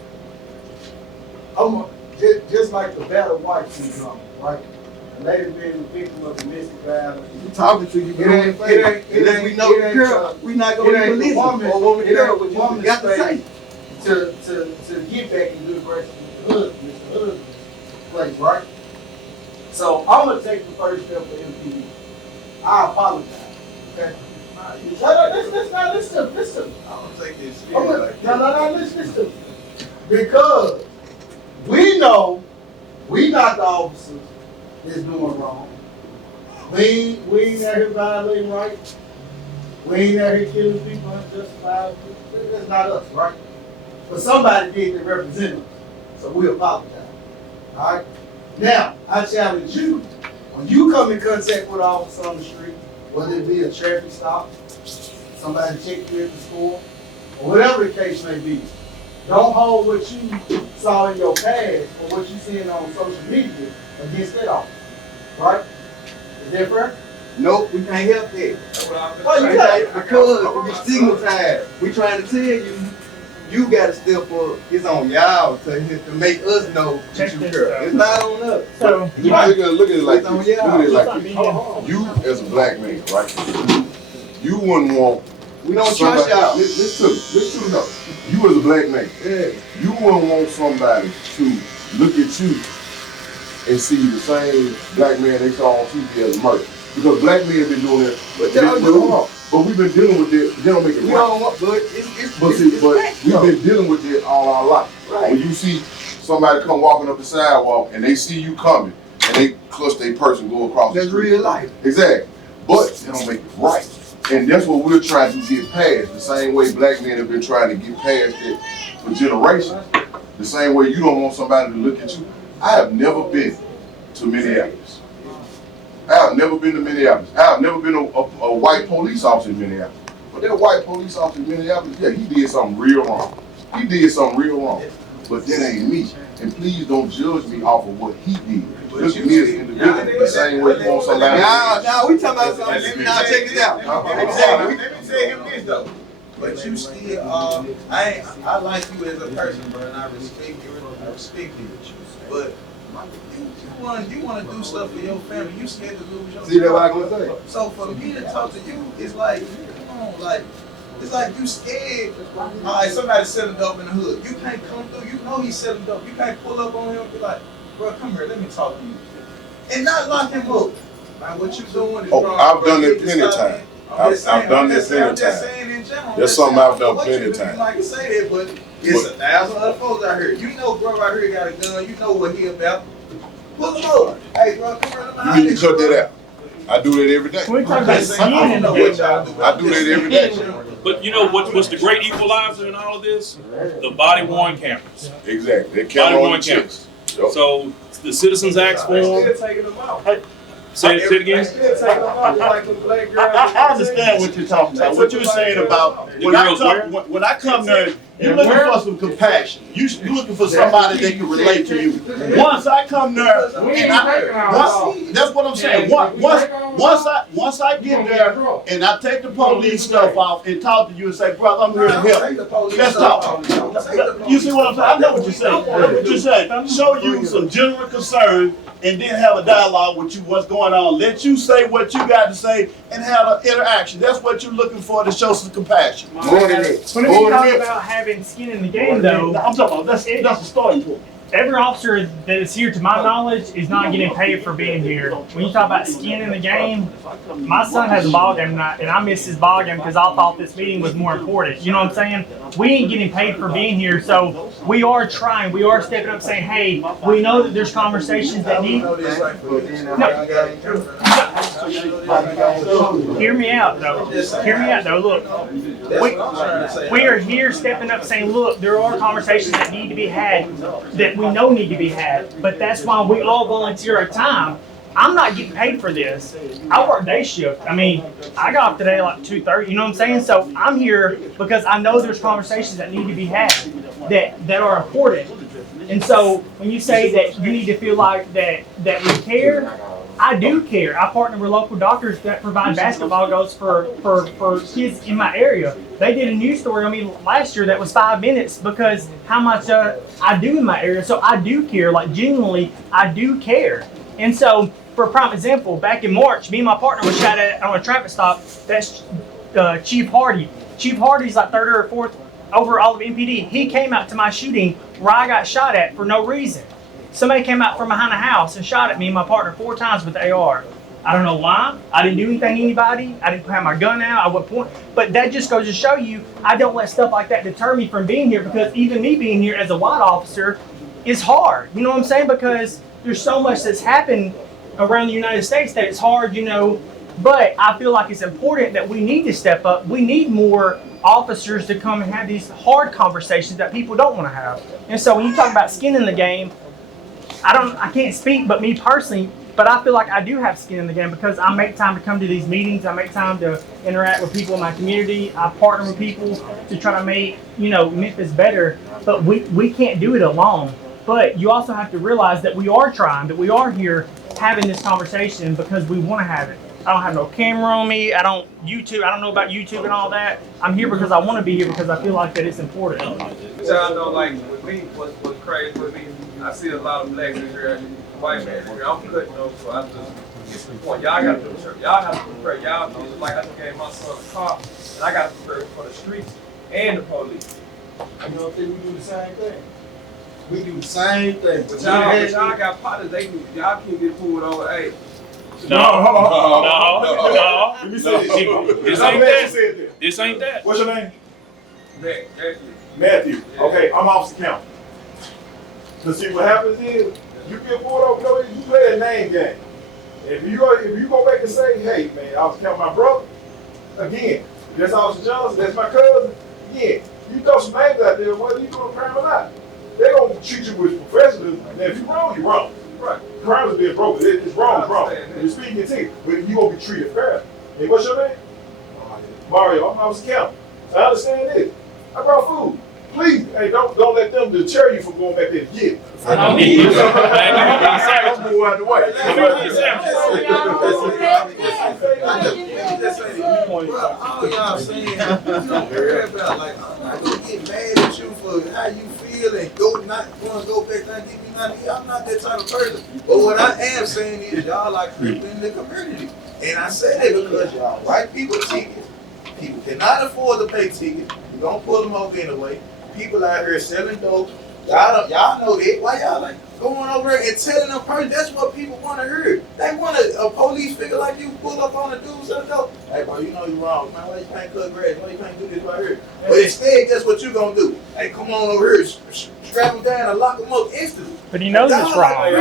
Just like the battle white syndrome, right? A lady being a victim of domestic violence. We talking to you, unless we know you care, we not going to listen. Or what we care, what you got to say. To get back in good graces with the husband's place, right? So I'm gonna take the first step for MPD. I apologize. Okay. Listen. I don't take this shit like that. No, listen. Because we know we not the officers that's doing wrong. We ain't out here violating rights. We ain't out here killing people unjustifiably. That's not us, right? But somebody did that represent us. So we apologize. All right? Now, I challenge you, when you come in contact with an officer on the street, whether it be a traffic stop, somebody check you at the store, or whatever the case may be, don't hold what you saw in your past or what you seen on social media against that officer. Right? Is that fair? Nope, we can't help that. Well, you got it because we stigmatized. We trying to tell you, you got to step up. It's on y'all to make us know that you care. It's not on us. So look at it like this. Look at it like this. You as a black man, right? You wouldn't want. We don't trust y'all. Listen to me. You as a black man, you wouldn't want somebody to look at you and see the same black man they saw on TV as a murder. Because black men have been doing that. But we've been dealing with it. They don't make it right. Don't want, but we've been dealing with it all our life. Right. When you see somebody come walking up the sidewalk and they see you coming and they clutch their purse and go across the street. That's real life. Exactly. But they don't make it right. And that's what we're trying to get past. The same way black men have been trying to get past it for generations. The same way you don't want somebody to look at you. I have never been to Minneapolis. I have never been to Minneapolis. I have never been a white police officer in Minneapolis. But that white police officer in Minneapolis, yeah, he did something real wrong. He did something real wrong. But that ain't me. And please don't judge me off of what he did. Look at me as an individual the same way you want somebody. Now we talking about something. Now check this out. Let me tell him this though. But you still, I like you as a person, bro, and I respect you. But you want to do stuff for your family. You scared to lose your. See, that's what I'm gonna say. So for me to talk to you, it's like, come on, like. It's like you scared. Alright, somebody selling dope in the hood. You can't come through. You know he's selling dope. You can't pull up on him and be like, bro, come here, let me talk to you. And not lock him up. Like what you doing is wrong. I've done that plenty of times. I've done that plenty of times. That's something I've done plenty of times. Like you say that, but it's 1,000 other folks out here. You know bro right here got a gun. You know what he about. Pull him up. Hey bro, come here, let me. You need to cut that out. I do that every day. We talk about skin in the game. I do that every day. But you know what's the great equalizer in all of this? The body-worn cameras. Exactly. That camera on the chest. Yep. So the citizens ask for them. Taking them out. Say it again. I understand what you're talking about. What you're saying about when I come there, you're looking for some compassion. You're looking for somebody that can relate to you. Once I come there, and that's what I'm saying. Once I get there and I take the police stuff off and talk to you and say, brother, I'm here to help. Let's talk. You see what I'm saying? I know what you're saying. What you're saying. Show you some general concern. And then have a dialogue with you, what's going on. Let you say what you got to say and have an interaction. That's what you're looking for, to show some compassion. When we talk about having skin in the game, though, I'm talking about that's the starting point. Every officer that is here, to my knowledge, is not getting paid for being here. When you talk about skin in the game, my son has a ball game tonight, and I missed his ball game because I thought this meeting was more important. You know what I'm saying? We ain't getting paid for being here, so we are trying. We are stepping up, saying, "Hey, we know that there's conversations that need." Hear me out, though. Hear me out, though. Look, we are here stepping up, saying, "Look, there are conversations that need to be had that we know need to be had, but that's why we all volunteer our time." I'm not getting paid for this. I work day shift. I mean, I got off today like 2:30, you know what I'm saying? So I'm here because I know there's conversations that need to be had that are important. And so when you say that you need to feel like that we care, I do care. I partner with local doctors that provide basketball goals for kids in my area. They did a news story on me last year that was 5 minutes because how much I do in my area. So I do care, like genuinely, I do care. And so, for a prime example, back in March, me and my partner was shot at on a traffic stop. That's Chief Hardy. Chief Hardy's like third or fourth over all of MPD. He came out to my shooting where I got shot at for no reason. Somebody came out from behind a house and shot at me and my partner 4 times with the AR. I don't know why. I didn't do anything to anybody. I didn't have my gun out. At what point? But that just goes to show you, I don't let stuff like that deter me from being here, because even me being here as a white officer is hard. You know what I'm saying? Because there's so much that's happened around the United States that it's hard, you know. But I feel like it's important that we need to step up. We need more officers to come and have these hard conversations that people don't want to have. And so when you talk about skin in the game, I can't speak, but me personally, but I feel like I do have skin in the game because I make time to come to these meetings. I make time to interact with people in my community. I partner with people to try to make, you know, Memphis better. But we can't do it alone. But you also have to realize that we are trying, that we are here having this conversation because we want to have it. I don't have no camera on me. I don't know about YouTube and all that. I'm here because I want to be here because I feel like that it's important. So I know, like, with me, what's crazy with me, I see a lot of blacks in here, white men in here. I'm cutting them, so I just get to the point. Y'all got to do the Y'all have to prepare. Y'all do just like I just gave my son a car, and I got to prepare for the streets and the police. You don't think we do the same thing? We do the same thing. But y'all got partners, y'all can't get pulled over. Hey. No. Let me say This ain't that. This ain't that. What's your name? Matthew. Yeah. Okay, I'm Officer Count. So see what happens is you get pulled over, you play that name game. If you go back and say, hey man, I was counting my brother, again, that's Officer Johnson, that's my cousin. Again, you throw some names out there, whether you doing a crime or not. They're gonna treat you with professionalism. Now, if you're wrong, you're wrong. Right. Crime is being broken. It's wrong, it's wrong. You're speaking your teeth, but you gonna be treated fairly. Hey, what's your name? Mario. I'm Officer Campbell. I understand this. I brought food. Please, hey, don't let them deter you from going back there to get it. I'm moving out the way. All y'all saying, you don't care about, like, I'm not gonna get mad at you for how you feel and not want to go back there and give me nothing. I'm not that type of person. But what I am saying is y'all like people in the community. And I say that because y'all write people tickets. People cannot afford to pay tickets. You don't pull them over anyway. People out here selling dope. Y'all know that. Why y'all like going over there and telling them person? That's what people want to hear. They want a police figure like you pull up on a dude selling dope. Hey bro, you know you wrong, man. Why you can't cut grass? Why you can't do this right here? But instead, guess what you gonna do? Hey, come on over here, strap them down and lock them up instantly. But he knows it's wrong.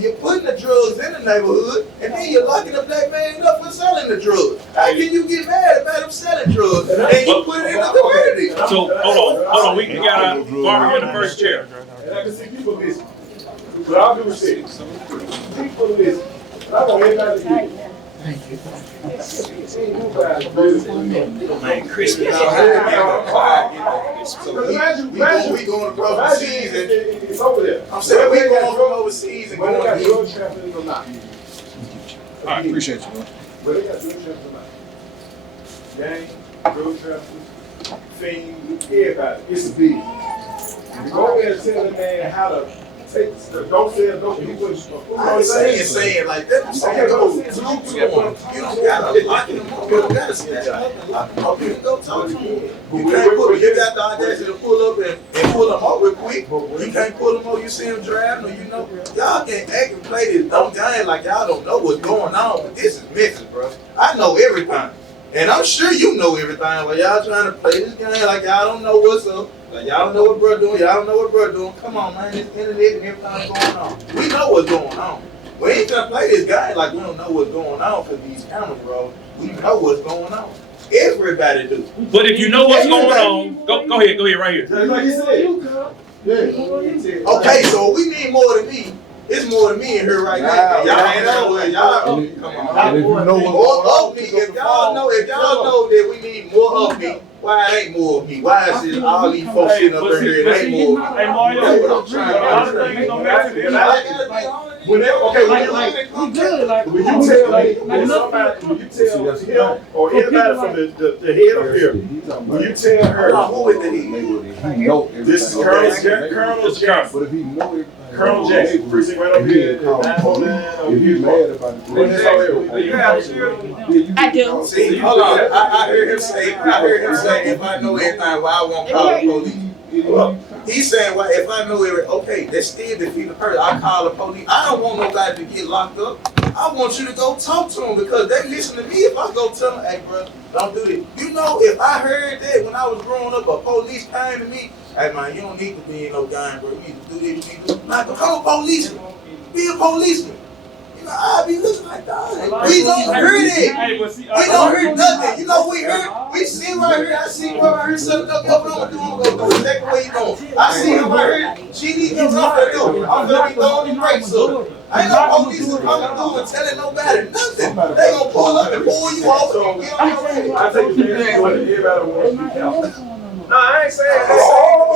You're putting the drugs in the neighborhood, and then you're locking the black man up for selling the drugs. How can you get mad about him selling drugs and you put it in the community? So hold on. We got our Barber in the first chair. And I can see people listen. But I'll do respect. People listen. I want everybody to hear. Thank you. Man, Chris, We going across the seas and it's over there. I'm saying we going from overseas and Whether they got going drug trafficking or not. I appreciate you, man. Whether they got drug trafficking or not. Gang, drug trafficking, fiend, everybody. It's a big. You go there and tell the man how to take don't sell dope. You I'm saying like that. I'm saying go talk to him. You don't gotta lock him up. You don't gotta snatch him up and lock him up. You can go talk to him. You can't pull. You got the audacity to pull up and pull him over quick. You can't pull him over. You see him driving, or you know y'all can act and play this dumb game like y'all don't know what's going on. But this is Memphis, bro. I know everything, and I'm sure you know everything. While y'all trying to play this game like y'all don't know what's up. Like y'all don't know what bro doing, y'all don't know what bro doing. Come on, man, this internet and everything going on. We know what's going on. We ain't gonna play this game like we don't know what's going on for these cameras, bro. We know what's going on. Everybody do. But if you know what's going on, go ahead, right here. like you said. Okay, so we need more than me. It's more than me in here right now. Y'all ain't know what y'all. Come on. And if you know More of me. If y'all know that we need more of me. Why it ain't more of me? Why is it all these folks sitting up in here? It ain't more of me. Hey, Mario, That's what I'm trying to understand. When you tell him or anybody from the head up here, when you tell her, who is the head? This is Colonel Jackson. But if he know it, Colonel Jackson, precinct right over here. 949 if he's mad about it, I do. See, hold on. I heard him say, if I know anything, why I won't call the police. He's saying, well, if I know it, okay, that's still defeat the person. I call the police. I don't want nobody to get locked up. I want you to go talk to them because they listen to me. If I go tell them, hey, bro, don't do this. You know, if I heard that when I was growing up, a police came to me, hey, man, you don't need to be in no gang, bro. You need to do this, you need to do that. Become a policeman. Be a policeman. You know, I be looking like that. We don't hear it. We don't hear nothing. You know, we see right here. I see bro right here setting up. Yo, what I'm gonna go exactly what you doing. I see him right here. She needs to get off the door. I'm gonna be throwing the brakes up. Ain't no police coming through and telling nobody nothing. They gonna pull up and pull you over and get on your way. I take the man when everybody wants to be out. No, I ain't saying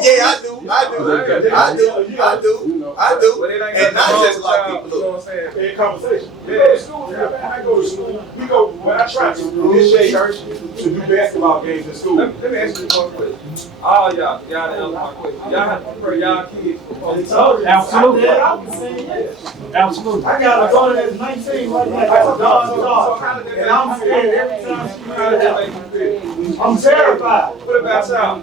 Yeah, I do. And not just like people you know what I'm saying? In conversation. We go to school, man. I go to school. I try to initiate church to do basketball games in school. Let me ask you one question. All y'all to answer my question. Y'all have to prepare y'all kids for police. Absolutely. I got a daughter that's 19 right now. And I'm scared every time she comes out. I'm terrified. What about y'all?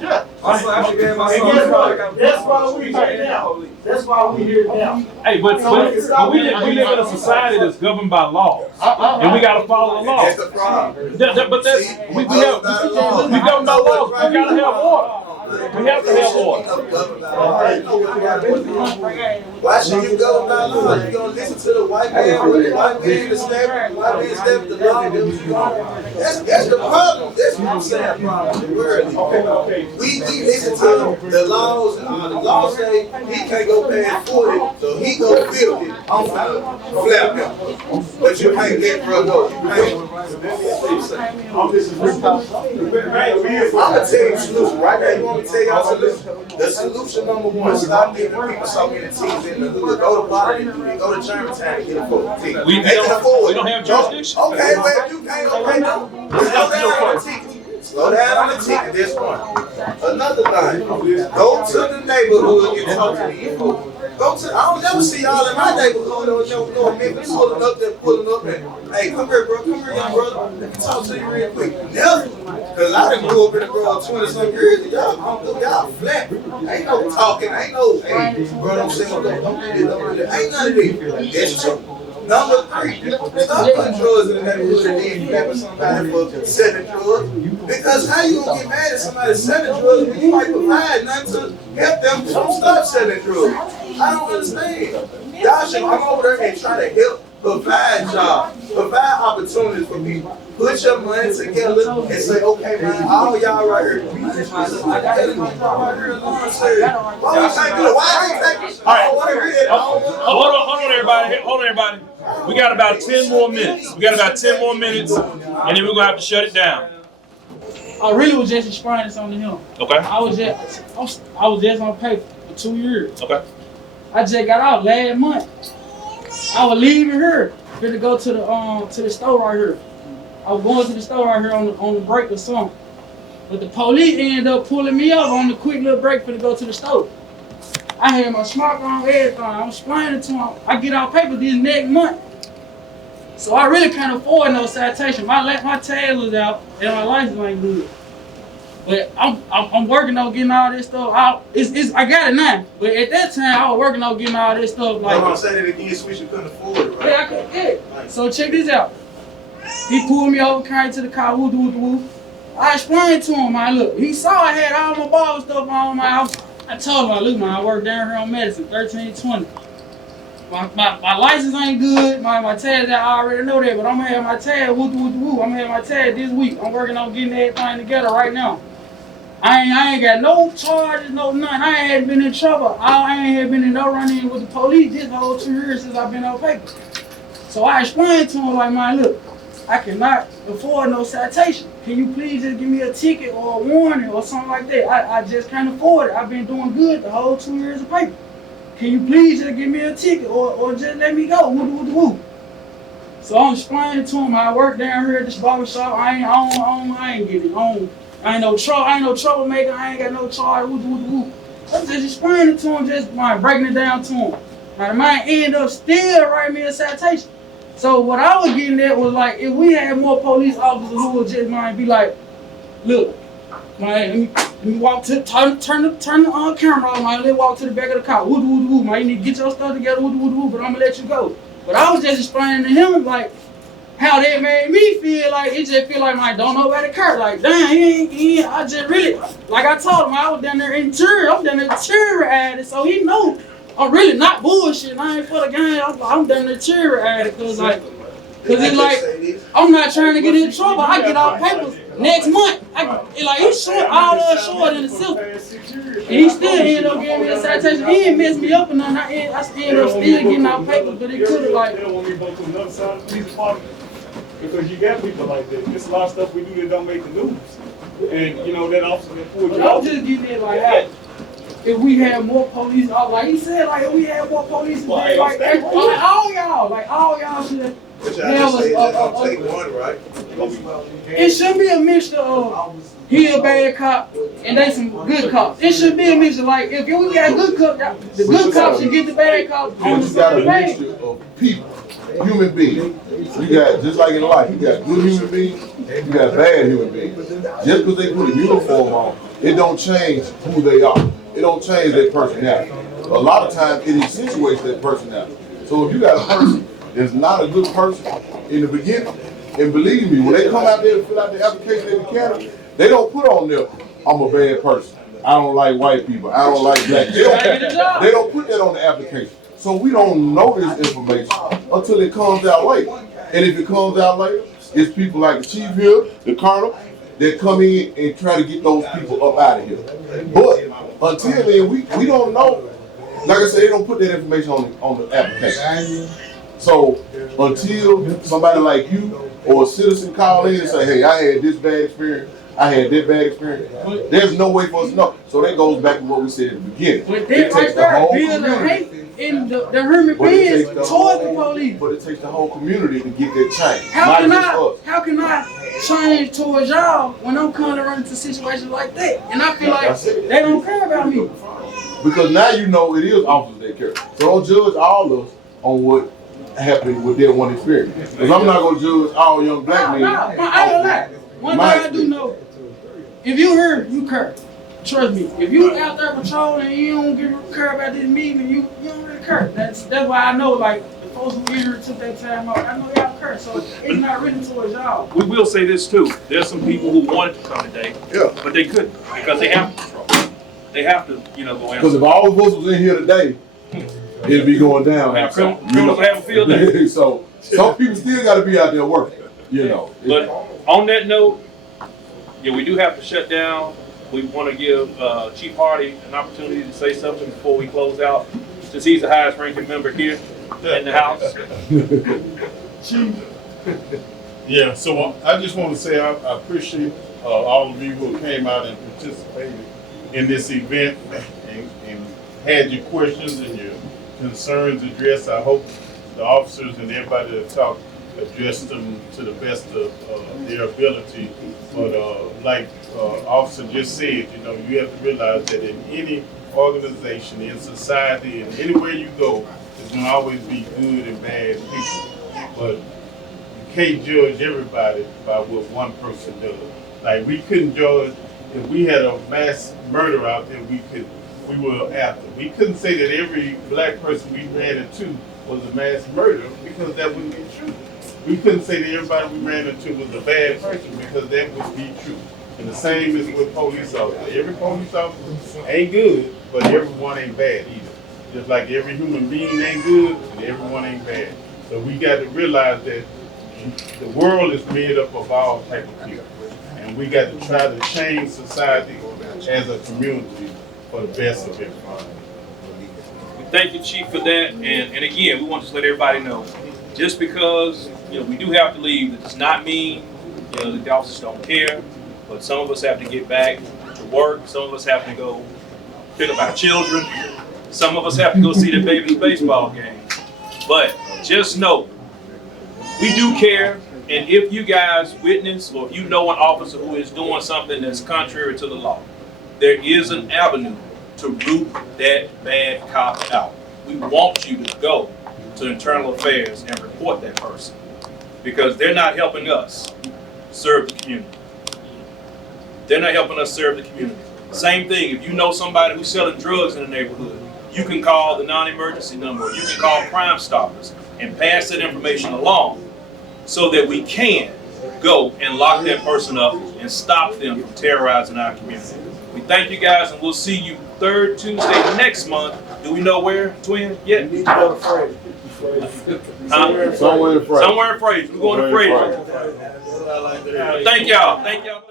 Yeah. My son, I gave my son. And guess what? That's why we here now. That's why we here now. Hey, but we live in a society that's governed by laws, and we gotta follow the laws. That's the problem. But that's we governed by laws. We gotta have order. We have to have order. Why should you go by law? You gonna listen to the white man, the white man, the snap, the white man snap the law. That's the problem. That's what I'm saying. Problem. We listen to the laws. The laws say he can't go past 40, so he go 50 on flap him. But you can't let bro go. You can't. I'm gonna tell you the solution right now. You want me to tell y'all solution? The solution number one: stop giving people so many teams in the hood. Go to Barber, go to Germantown and get a full team. We don't have jurisdiction. Okay, well if you can't, okay, no. Slow down on the ticket. Slow down on the ticket. This one. Another thing: go to the neighborhood and talk to these folks. Go to. I don't never see y'all in my neighborhood or no Memphis pulling up and hey, come here, bro. Come here, young brother. Let me talk to you real quick. Never. Cause I done grew up in the world 20-some years and y'all come through, y'all flat. Ain't no talking, ain't no, hey, bro, don't say no, don't do this, don't do that. Ain't none of this. That's true. Number 3, stop putting drugs in the neighborhood and then clapping somebody for selling drugs. Because how you gonna get mad at somebody selling drugs when you might provide nothing to help them stop selling drugs? I don't understand. Y'all should come over there and try to help provide jobs, provide opportunities for people. Put your money together and say, okay, man, all y'all right here, we just right here alone, say, why we can't do it? Why we can't? I don't want to hear that. Hold on, everybody. We got about 10 more minutes. And then we're gonna have to shut it down. I really was just explaining something to him. Okay. I was just on paper for 2 years. Okay. I just got out last month. I was leaving here, gonna go to the store right here. I was going to the store right here on the break or something. But the police ended up pulling me up on the quick little break for to go to the store. I had my smartphone, everything. I was explaining to him. I get out paper this next month. So I really can't afford no citation. My tag was out and my license ain't good. But I'm working on getting all this stuff out. I got it now. But at that time I was working on getting all this stuff like. I'm gonna say that again, switch, you couldn't afford it, right? Yeah, I could. Yeah. So check this out. He pulled me over, carried to the car, woo. I explained to him, man, look, he saw I had all my ball stuff on my house. I told him, look, man, I work down here on Madison, 1320. My license ain't good, my tags, I already know that, but I'm gonna have my tag, woo. I'm gonna have my tag this week. I'm working on getting everything together right now. I ain't got no charges, no nothing. I ain't been in trouble. I ain't been in no run-in with the police this whole 2 years since I've been on paper. So I explained to him, like, man, look, I cannot afford no citation. Can you please just give me a ticket or a warning or something like that? I just can't afford it. I've been doing good the whole 2 years of paper. Can you please just give me a ticket or just let me go? Woo. So I'm explaining to him, I work down here at this barber shop. I ain't getting on. I ain't no troublemaker. I ain't got no charge. Woo. I'm just explaining to him, just breaking it down to him. Now the man ended up still writing me a citation. So what I was getting at was like, if we had more police officers who would just be like, look, man, let me walk to turn the camera on, man. Let's walk to the back of the car. Woo. Man, you need to get your stuff together. Woo. But I'm gonna let you go. But I was just explaining to him like how that made me feel. Like it just feel like, man, don't nobody care. Like damn, he ain't. I just really, like I told him, I was down there in terror. I'm down there terror at it, so he know. I'm really not bullshitting. I ain't for the game. I'm down there cheering at it because it's like I'm not trying to get in trouble. I get out papers next month. He's short, all us short in the system, and he still ended up giving me a citation. He didn't mess me up or nothing. I ended up still getting out papers, but it could have They don't want me to go to another side of the police department because you got people like that. There's a lot of stuff we do that don't make the news, and that officer that pulled you. I'm just getting it like that. If we had more police, like he said, like if we had more police, all y'all should have take one, right? It should be a mixture of he a bad cop and they some good cops. It should be a mixture. Like if we got good cops, the good cops should get the bad cops on the You got a same page. mixture of people, human beings. You got, just like in life, you got good human beings, you got bad human beings. Just because they put a uniform on, it don't change who they are. It don't change their personality. A lot of times it accentuates their personality. So if you got a person that's not a good person in the beginning, and believe me, when they come out there and fill out the application at the county, they don't put on there, I'm a bad person. I don't like white people. I don't like black people. They don't put that on the application. So we don't know this information until it comes out later. And if it comes out later, it's people like the chief here, the colonel, that come in and try to get those people up out of here. But until then, we don't know. Like I said, they don't put that information on the application. So until somebody like you or a citizen call in and say, hey, I had this bad experience, I had that bad experience, there's no way for us to know. So that goes back to what we said at the beginning. But that right there, build a hate in the human beings towards the police. But it takes the whole community to get that change. How can I change towards y'all when I'm coming to run into situations like that? And I feel like they don't care about me. Because now you know it is officers that care. So don't judge all of us on what happened with their one experience. Because I'm not going to judge all young black men. I don't lie. One thing I do know, if you hurt, you care. Trust me. If you out there patrolling and you don't care about this meeting, you don't really care. That's why I know, like, the folks who here took that time off, I know y'all care. So it's not written towards y'all. We will say this too. There's some people who wanted to come today, but they couldn't because they have to patrol. They have to, go because if all of us was in here today, it'd be going down. Criminals have a field day. So some people still got to be out there working, But on that note, we do have to shut down. We want to give Chief Hardy an opportunity to say something before we close out, since he's the highest ranking member here in the House. Chief. Yeah, so I just want to say I appreciate all of you who came out and participated in this event and had your questions and your concerns addressed. I hope the officers and everybody that talked addressed them to the best of their ability. But like Officer just said, you have to realize that in any organization, in society, and anywhere you go, there's going to always be good and bad people. But you can't judge everybody by what one person does. Like we couldn't judge if we had a mass murder out there, we were after. We couldn't say that every black person we ran into was a mass murderer because that wouldn't be true. We couldn't say that everybody we ran into was a bad person because that wouldn't be true. And the same is with police officers. Every police officer ain't good, but everyone ain't bad either. Just like every human being ain't good, and everyone ain't bad. So we got to realize that the world is made up of all type of people. And we got to try to change society as a community for the best of everybody. Thank you, Chief, for that. And again, we want to just let everybody know, just because we do have to leave, that does not mean that the officers don't care. But some of us have to get back to work. Some of us have to go pick up our children. Some of us have to go see the baby's baseball game. But just know, we do care. And if you guys witness or if you know an officer who is doing something that's contrary to the law, there is an avenue to root that bad cop out. We want you to go to Internal Affairs and report that person because they're not helping us serve the community. They're not helping us serve the community. Same thing, if you know somebody who's selling drugs in the neighborhood, you can call the non-emergency number. You can call Crime Stoppers and pass that information along so that we can go and lock that person up and stop them from terrorizing our community. We thank you guys, and we'll see you third Tuesday next month. Do we know where, Twin? Yet? Somewhere in Fraser. Somewhere in Fraser. We're going to Fraser. Thank y'all. Thank y'all.